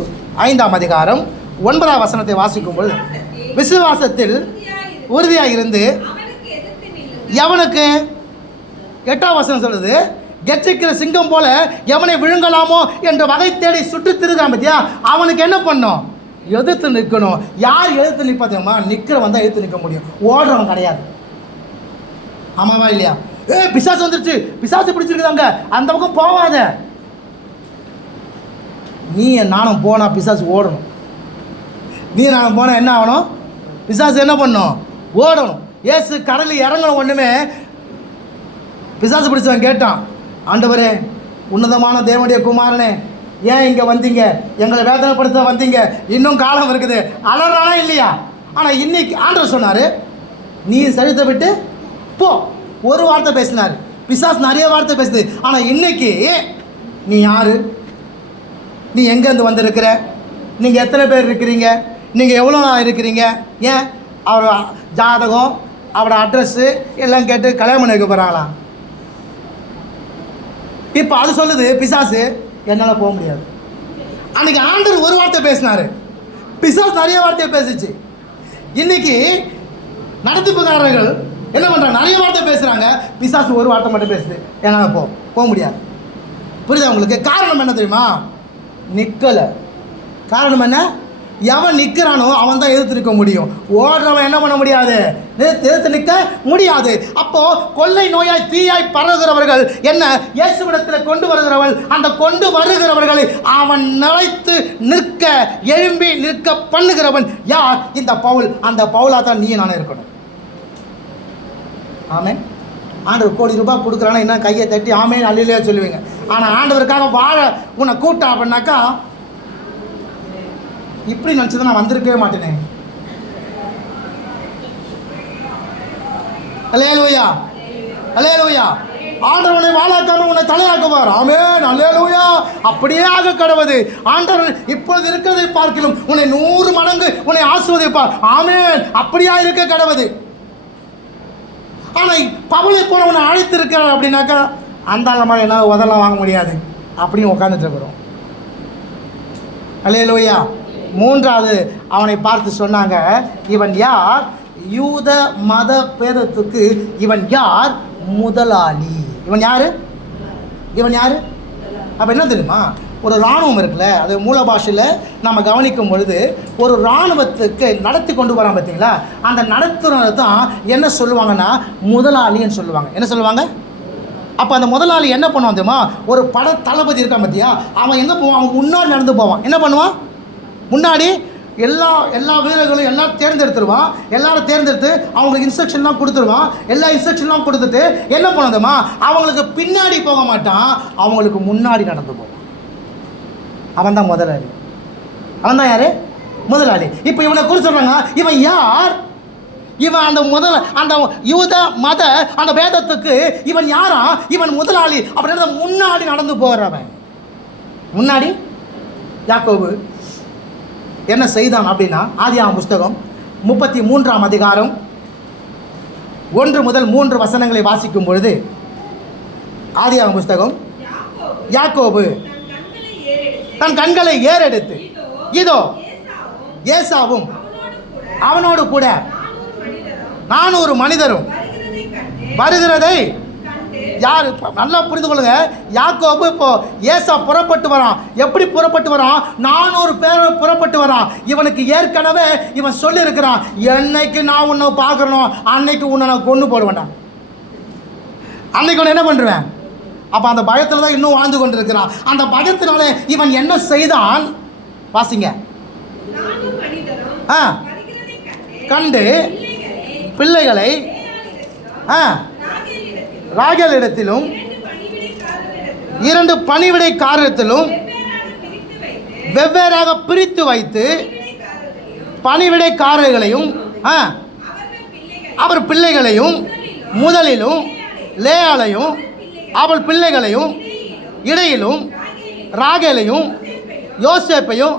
5ஆம் அதிகாரம் 9ஆம் வசனத்தை வாசிக்கும் பொழுது, விசுவாசத்தில் உறுதியாக இருந்து எவனுக்கு, 8ஆம் வசனம் சொல்லுது, கெச்சிக்கிற சிங்கம் போல எவனை விழுங்கலாமோ என்ற வகை தேடி சுற்றி திருகிறான் பத்தியா, அவனுக்கு என்ன பண்ணும்? எதிர்த்து நிற்கணும். யார் எதிர்த்து நிற்பாதேம்மா? நிற்கிறவன் தான் எதிர்த்து நிற்க முடியும், ஓடுறவன் கிடையாது. ஆமாவா இல்லையா? பிசாசு வந்துருச்சு, பிசாசு பிடிச்சிருக்குதாங்க, அந்த பக்கம் போவாத. நீ நானும் போனால் பிசாசு ஓடணும். நீ நானும் போனால் என்ன ஆகணும்? பிசாசு என்ன பண்ணணும்? ஓடணும். ஏசு கடலில் இறங்கணும். ஒன்றுமே பிசாசு பிடிச்சவன் கேட்டான், ஆண்டவரே, உன்னதமான தேவனுடைய குமாரனே, ஏன் இங்கே வந்தீங்க, எங்களை வேதனைப்படுத்த வந்தீங்க, இன்னும் காலம் இருக்குது, அலறானா இல்லையா? ஆனால் இன்னைக்கு ஆண்டவர் சொன்னார், நீ சரித்தை விட்டு போ. ஒரு வார்த்தை பேசினார். பிசாசு நிறைய வார்த்தை பேசுது. ஆனால் இன்னைக்கு நீ யார், நீ எங்கேருந்து வந்திருக்கிற, நீங்கள் எத்தனை பேர் இருக்கிறீங்க, நீங்கள் எவ்வளோ இருக்கிறீங்க, ஏன் அவரோட ஜாதகம் அவரோட அட்ரஸ்ஸு எல்லாம் கேட்டு கல்யாணம் பண்ணி வைக்க போகிறாங்களாம். இப்போ அது சொல்லுது பிசாசு, என்னால் போக முடியாது. அன்றைக்கி ஆண்டவர் ஒரு வார்த்தை பேசினார், பிசாசு நிறைய வார்த்தையை பேசிச்சு. இன்றைக்கி நடத்திப்புக்காரர்கள் என்ன பண்ணுறாங்க, நிறைய வார்த்தை பேசுகிறாங்க, பிசாசு ஒரு வார்த்தை மட்டும் பேசுது, என்னால் போக முடியாது. புரியுதா உங்களுக்கு? காரணம் என்ன தெரியுமா? நிற்கலை. காரணம் என்ன? எவன் நிற்கிறானோ அவன் தான் எதிர்த்து நிற்க முடியும். ஓடுறவன் என்ன பண்ண முடியாது, எதிர்த்து நிற்க முடியாது. அப்போது கொள்ளை நோயாய் தீயாய் பரவுகிறவர்கள் என்ன, இயேசுவிடத்தில் கொண்டு வருகிறவள், அந்த கொண்டு வருகிறவர்களை அவன் நிலைத்து நிற்க எழும்பி நிற்க பண்ணுகிறவன் யார்? இந்த பவுல். அந்த பவுலாக தான் நீ நானே இருக்கணும். ஆமென். ஆண்டவர் கோடி ரூபாய் கொடுக்குறான்னா என்ன கையை தட்டி ஆமேன் அல்லையா சொல்லுவீங்க. ஆனால் ஆண்டவருக்காக வாழ உன்னை கூட்டா அப்படின்னாக்கா, இப்படி நினச்சது நான் வந்திருக்கவே மாட்டேனே. அல்லேலூயா, அல்லேலூயா. ஆண்டவர் உன்னை வாழாக்காம உன்னை தலையாக்குவார். ஆமென், அல்லேலூயா. அப்படியே ஆக கடவுது. ஆண்டவர் இப்பொழுது இருக்கிறதை பார்க்கிலும் உன்னை 100 மடங்கு உன்னை ஆசீர்வதிப்பார். ஆமென், அப்படியா இருக்க கடவுது. ஆனால் பவுலை போல உன்னை அழைத்திருக்கிறார் அப்படின்னாக்கா, அந்த மாதிரி என்னால் உதலாம் வாங்க முடியாது அப்படின்னு உட்காந்துட்டு இருக்கிறோம். அல்லேலூயா. 3வது அவனை பார்த்து சொன்னாங்க, இவன் யார்? யூத மத பேதத்துக்கு இவன் யார்? முதலாளி. இவன் யார்? இவன் யார்? அப்போ என்ன தெரியுமா, ஒரு இராணுவம் இருக்குல்ல, அது மூல பாஷையில் நம்ம கவனிக்கும் பொழுது ஒரு இராணுவத்துக்கு நடத்தி கொண்டு வரான் பார்த்தீங்களா, அந்த நடத்துறது தான் என்ன சொல்லுவாங்கன்னா முதலாளின்னு சொல்லுவாங்க. என்ன சொல்லுவாங்க? அப்போ அந்த முதலாளி என்ன பண்ணுவான் தெரியுமா, ஒரு பட தளபதி இருக்கான் பார்த்தியா, அவன் எங்கே போவான், அவன் முன்னாடி நடந்து போவான். என்ன பண்ணுவான்? முன்னாடி எல்லா வீரர்களும் எல்லாம் தேர்ந்தெடுத்துருவான். எல்லாரும் தேர்ந்தெடுத்து அவங்களுக்கு இன்ஸ்ட்ரக்ஷன்லாம் கொடுத்துருவான். எல்லா இன்ஸ்ட்ரக்ஷன்லாம் கொடுத்துட்டு என்ன பண்ணுதுமா, அவங்களுக்கு பின்னாடி போக மாட்டான், அவங்களுக்கு முன்னாடி நடந்து போவான். அவன் தான் முதலாளி. அவன் தான் யார்? முதலாளி. இப்போ இவனை குறித்து சொல்கிறாங்க, இவன் யார்? இவன் அந்த யூத மத அந்த வேதத்துக்கு இவன் யாரா? இவன் முதலாளி. அப்படின்னா முன்னாடி நடந்து போகிறவன். முன்னாடி யாக்கோபு என்ன செய்தான் அப்படின்னா, ஆதியாகமம் புஸ்தகம் 33ஆம் அதிகாரம் 1 முதல் 3 வசனங்களை வாசிக்கும் பொழுது, ஆதியாகமம் புஸ்தகம், யாக்கோபு தன் கண்களை ஏறெடுத்து இதோ ஏசாவும் அவனோடு கூட 400 மனிதரும் வருகிறதை யார்? நல்லா புரிந்து கொள்ளுங்க. யாக்கோபு இப்போ ஏசா புறப்பட்டு வரான். எப்படி புறப்பட்டு வரான்? 400 பேர் புறப்பட்டு வரான். இவனுக்கு ஏற்கனவே இவன் சொல்லியிருக்கிறான், என்னைக்கு நான் உன்னை பார்க்கணும் அன்னைக்கு உன்னை நான் கொண்டு போடுவேன்டா, அன்னைக்கு உன்னை என்ன பண்ணுவேன். அப்போ அந்த பயத்தில் தான் இன்னும் வாழ்ந்து கொண்டு இருக்கிறான். அந்த பயத்தினால இவன் என்ன செய்தான் வாசிங்க. கண்டு பிள்ளைகளை ராகேலிடத்திலும் 2 பணிவிடைக்காரரிடத்திலும் வெவ்வேறாக பிரித்து வைத்து பணிவிடைக்காரர்களையும் அவர் பிள்ளைகளையும் முதலிலும் லேயாளையும் அவள் பிள்ளைகளையும் இடையிலும் ராகேலையும் யோசேப்பையும்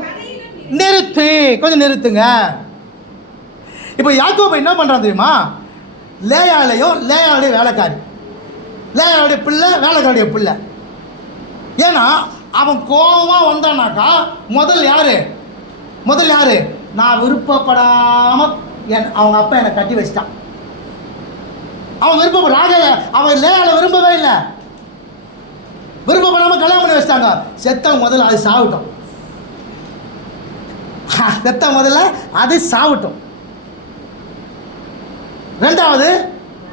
நிறுத்தி. கொஞ்சம் நிறுத்துங்க. இப்போ யாக்கோபு என்ன பண்ணுறான் தெரியுமா, லேயாளுடைய வேலைக்காரி, லேயாளுடைய பிள்ளை, வேலைக்காருடைய பிள்ளை. ஏன்னா அவன் கோபமாக வந்தானாக்கா முதல் யார்? நான் விருப்பப்படாமல் அவங்க அப்பா என்னை கட்டி வச்சிட்டான். அவன் அவன் லேயாளை விரும்பவே இல்லை, விருப்பப்படாமல் கல்யாணம் பண்ணி வச்சிட்டாங்க. செத்தவன் முதல்ல அது சாகட்டும், முதல்ல அது சாகட்டும். 2வது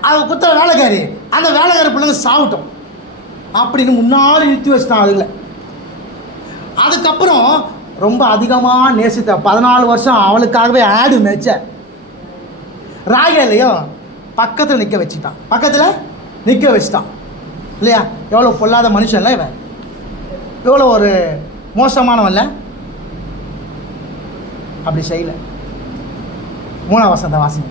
அவன் குத்துற வேலைக்காரி, அந்த வேலைக்காரி பிள்ளைங்க சாகட்டும் அப்படின்னு முன்னாடி நிறுத்தி வச்சிட்டான் அதுல. அதுக்கப்புறம் ரொம்ப அதிகமாக நேசித்த 14 வருஷம் அவளுக்காகவே ஆடு மேய்ச்ச ராகேலையும் பக்கத்தில் நிற்க வச்சுட்டான் இல்லையா? எவ்வளோ பொல்லாத மனுஷன்ல இவன், எவ்வளோ ஒரு மோசமானவன்ல, அப்படி செய்யல. 3ஆம் வசனத்தை வாசிங்க.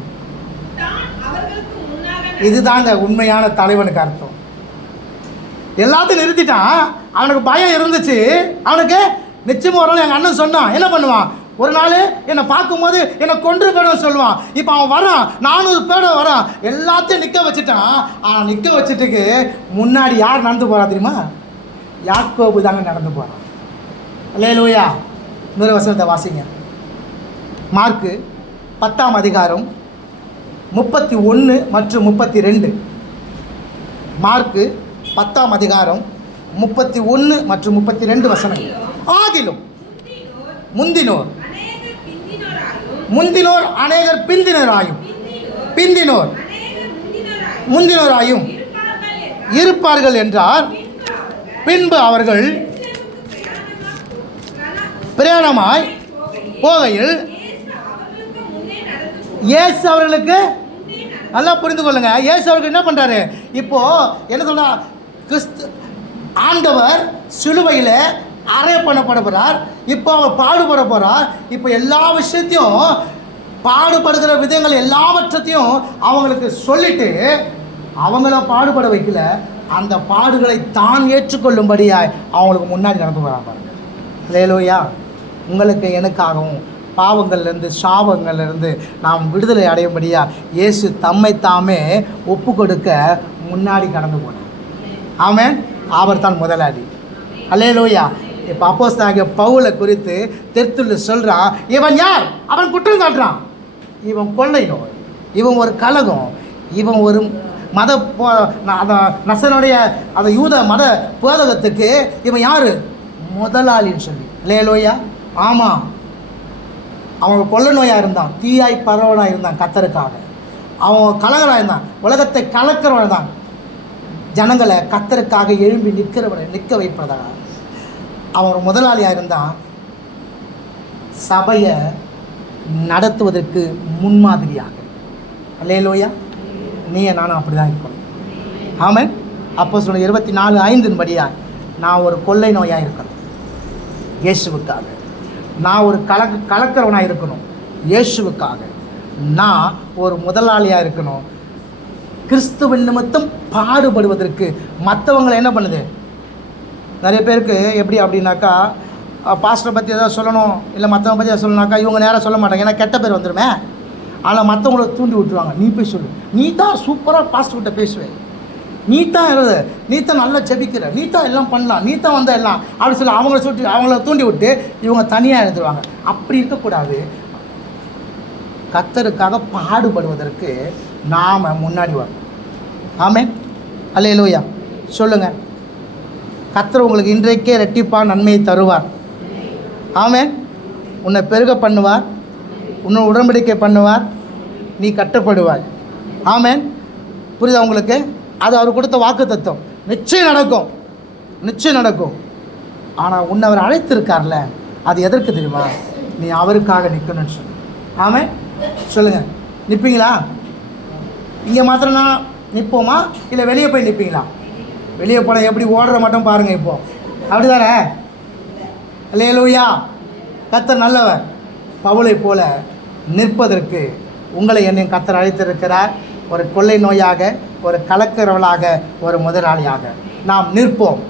இதுதாங்க உண்மையான தலைவனுக்கு அர்த்தம். எல்லாத்தையும் நிறுத்திட்டான். அவனுக்கு பயம் இருந்துச்சு. அவனுக்கு நிச்சயமாக ஒரு நாள் எங்கள் அண்ணன் சொன்னான், என்ன பண்ணுவான், ஒரு நாள் என்னை பார்க்கும்போது என்னை கொன்று போயிட சொல்லுவான். இப்போ அவன் வரான், 400 பேரோட வரான், எல்லாத்தையும் நிற்க வச்சுட்டான். ஆனால் நிற்க வச்சுட்டுக்கு முன்னாடி யார் நடந்து போகிறா தெரியுமா? யாக்கோபு தாங்க நடந்து போகிறான். அல்லேலூயா. இன்னொரு வசனத்தை வாசிங்க. மார்க்கு 10ஆம் அதிகாரம் 31 மற்றும் 32. மார்க்கு 10ஆம் அதிகாரம் 31 மற்றும் 32 வசனங்கள். ஆகிலும் முந்தினோர் அநேகர் பிந்தினராயும் முந்தினோராயும் இருப்பார்கள் என்றார். பின்பு அவர்கள் பிரயாணமாய் போகையில் இயேசு அவர்களுக்கு, நல்லா புரிந்து கொள்ளுங்க, இயேசு அவர்கள் என்ன பண்ணுறாரு? இப்போது என்ன சொல்றா? கிறிஸ்து ஆண்டவர் சிலுவையில் அறை பண்ணப்பட போகிறார். இப்போ அவர் பாடுபட போகிறார். இப்போ எல்லா விஷயத்தையும், பாடுபடுகிற விதங்கள் எல்லாவற்றையும் அவங்களுக்கு சொல்லிட்டு அவங்கள பாடுபட வைக்கல, அந்த பாடுகளை தான் ஏற்றுக்கொள்ளும்படியாய் அவங்களுக்கு முன்னாடி நடந்து போகிறாங்க. அல்லேலூயா. உங்களுக்கு எனக்காகவும் பாவங்கள்லேருந்து சாபங்கள்லேருந்து நாம் விடுதலை அடையும்படியா இயேசு தம்மை தாமே ஒப்பு கொடுக்க முன்னாடி கடந்து போனார். ஆமென். அவர் தான் முதலாளி. அல்லேலூயா. இப்போ அப்போஸ்தலனாகிய பவுலை குறித்து தெர்த்துல்லு சொல்கிறான், இவன் யார்? அவன் குற்றம் சாட்டுறான். இவன் கொள்ளை நோய், இவன் ஒரு கலகம், இவன் ஒரு மத அந்த நசனுடைய அந்த யூத மத போதகத்துக்கு இவன் யார்? முதலாளின்னு சொல்லி. அல்லேலூயா. ஆமாம், அவன் கொள்ள நோயாக இருந்தான், தீயாய் பரவனாக இருந்தான் கத்தருக்காக. அவன் கலகராக இருந்தான், உலகத்தை கலக்கிறவன் தான், ஜனங்களை கத்தருக்காக எழும்பி நிற்க வைப்பதாக. அவன் ஒரு முதலாளியாக இருந்தான். சபையை நடத்துவதற்கு முன்மாதிரியாக. அல்லேலூயா. நீ நானும் அப்படி தான் இருக்கணும். ஆமென். அப்போஸ்தலர் 24:5 படியா, நான் ஒரு கொள்ளை நோயாக இருக்கணும் இயேசுவுக்காக. நான் ஒரு கலக்கிறவனாக இருக்கணும் இயேசுவுக்காக. நான் ஒரு முதலாளியாக இருக்கணும் கிறிஸ்துவின் நிமித்தம் பாடுபடுவதற்கு. மற்றவங்களை என்ன பண்ணுது? நிறைய பேருக்கு எப்படி அப்படின்னாக்கா, பாஸ்டரை பற்றி எதாவது சொல்லணும், இல்லை மற்றவங்க பற்றி எதாவது சொல்லணுனாக்கா இவங்க நேராக சொல்ல மாட்டாங்க, ஏன்னா கெட்ட பேர் வந்துடுமே. ஆனால் மற்றவங்கள தூண்டி விட்டுருவாங்க, நீ போய் சொல்லு, நீ தான் சூப்பராக பாஸ்டர்கிட்ட பேசுவேன், நீ தான் எழுது, நீ தான் நல்லா ஜெபிக்கிற, நீ தான் எல்லாம் பண்ணலாம், நீ தான் வந்தால் எல்லாம் அப்படி சொல்லி அவங்கள தூண்டி விட்டு இவங்க தனியாக எழுதுருவாங்க. அப்படி இருக்கக்கூடாது. கர்த்தருக்காக பாடுபடுவதற்கு நாம் முன்னாடி வரணும். ஆமென். அல்லேலூயா. சொல்லுங்கள். கர்த்தர் உங்களுக்கு இன்றைக்கே இரட்டிப்பான நன்மையை தருவார். ஆமென். உன்னை பெருக பண்ணுவார், உன்னை உடன்படிக்கை பண்ணுவார், நீ கட்டப்படுவாய். ஆமென். புரியுதா உங்களுக்கு? அது அவர் கொடுத்த வாக்கு தத்துவம். நிச்சயம் நடக்கும், நிச்சயம் நடக்கும். ஆனால் உன்னை அவர் அழைத்திருக்கார்ல, அது எதற்கு தெரியுமா? நீ அவருக்காக நிற்கணும்னு சொல்லு. ஆமென். சொல்லுங்கள். நிற்பீங்களா? இங்கே மாத்திரம்னா நிற்போமா, இல்லை வெளியே போய் நிற்பீங்களா? வெளியே போனால் எப்படி ஓடுற மட்டும் பாருங்கள். இப்போது அப்படி தானே? அல்லேலூயா. கர்த்தர் நல்லவர். பவுலை போல நிற்பதற்கு உங்களை என்னையும் கர்த்தர் அழைத்திருக்கிறார். ஒரு கொள்ளை நோயாக, ஒரு கலக்கிறவளாக, ஒரு முதலாளியாக நாம் நிற்போம்.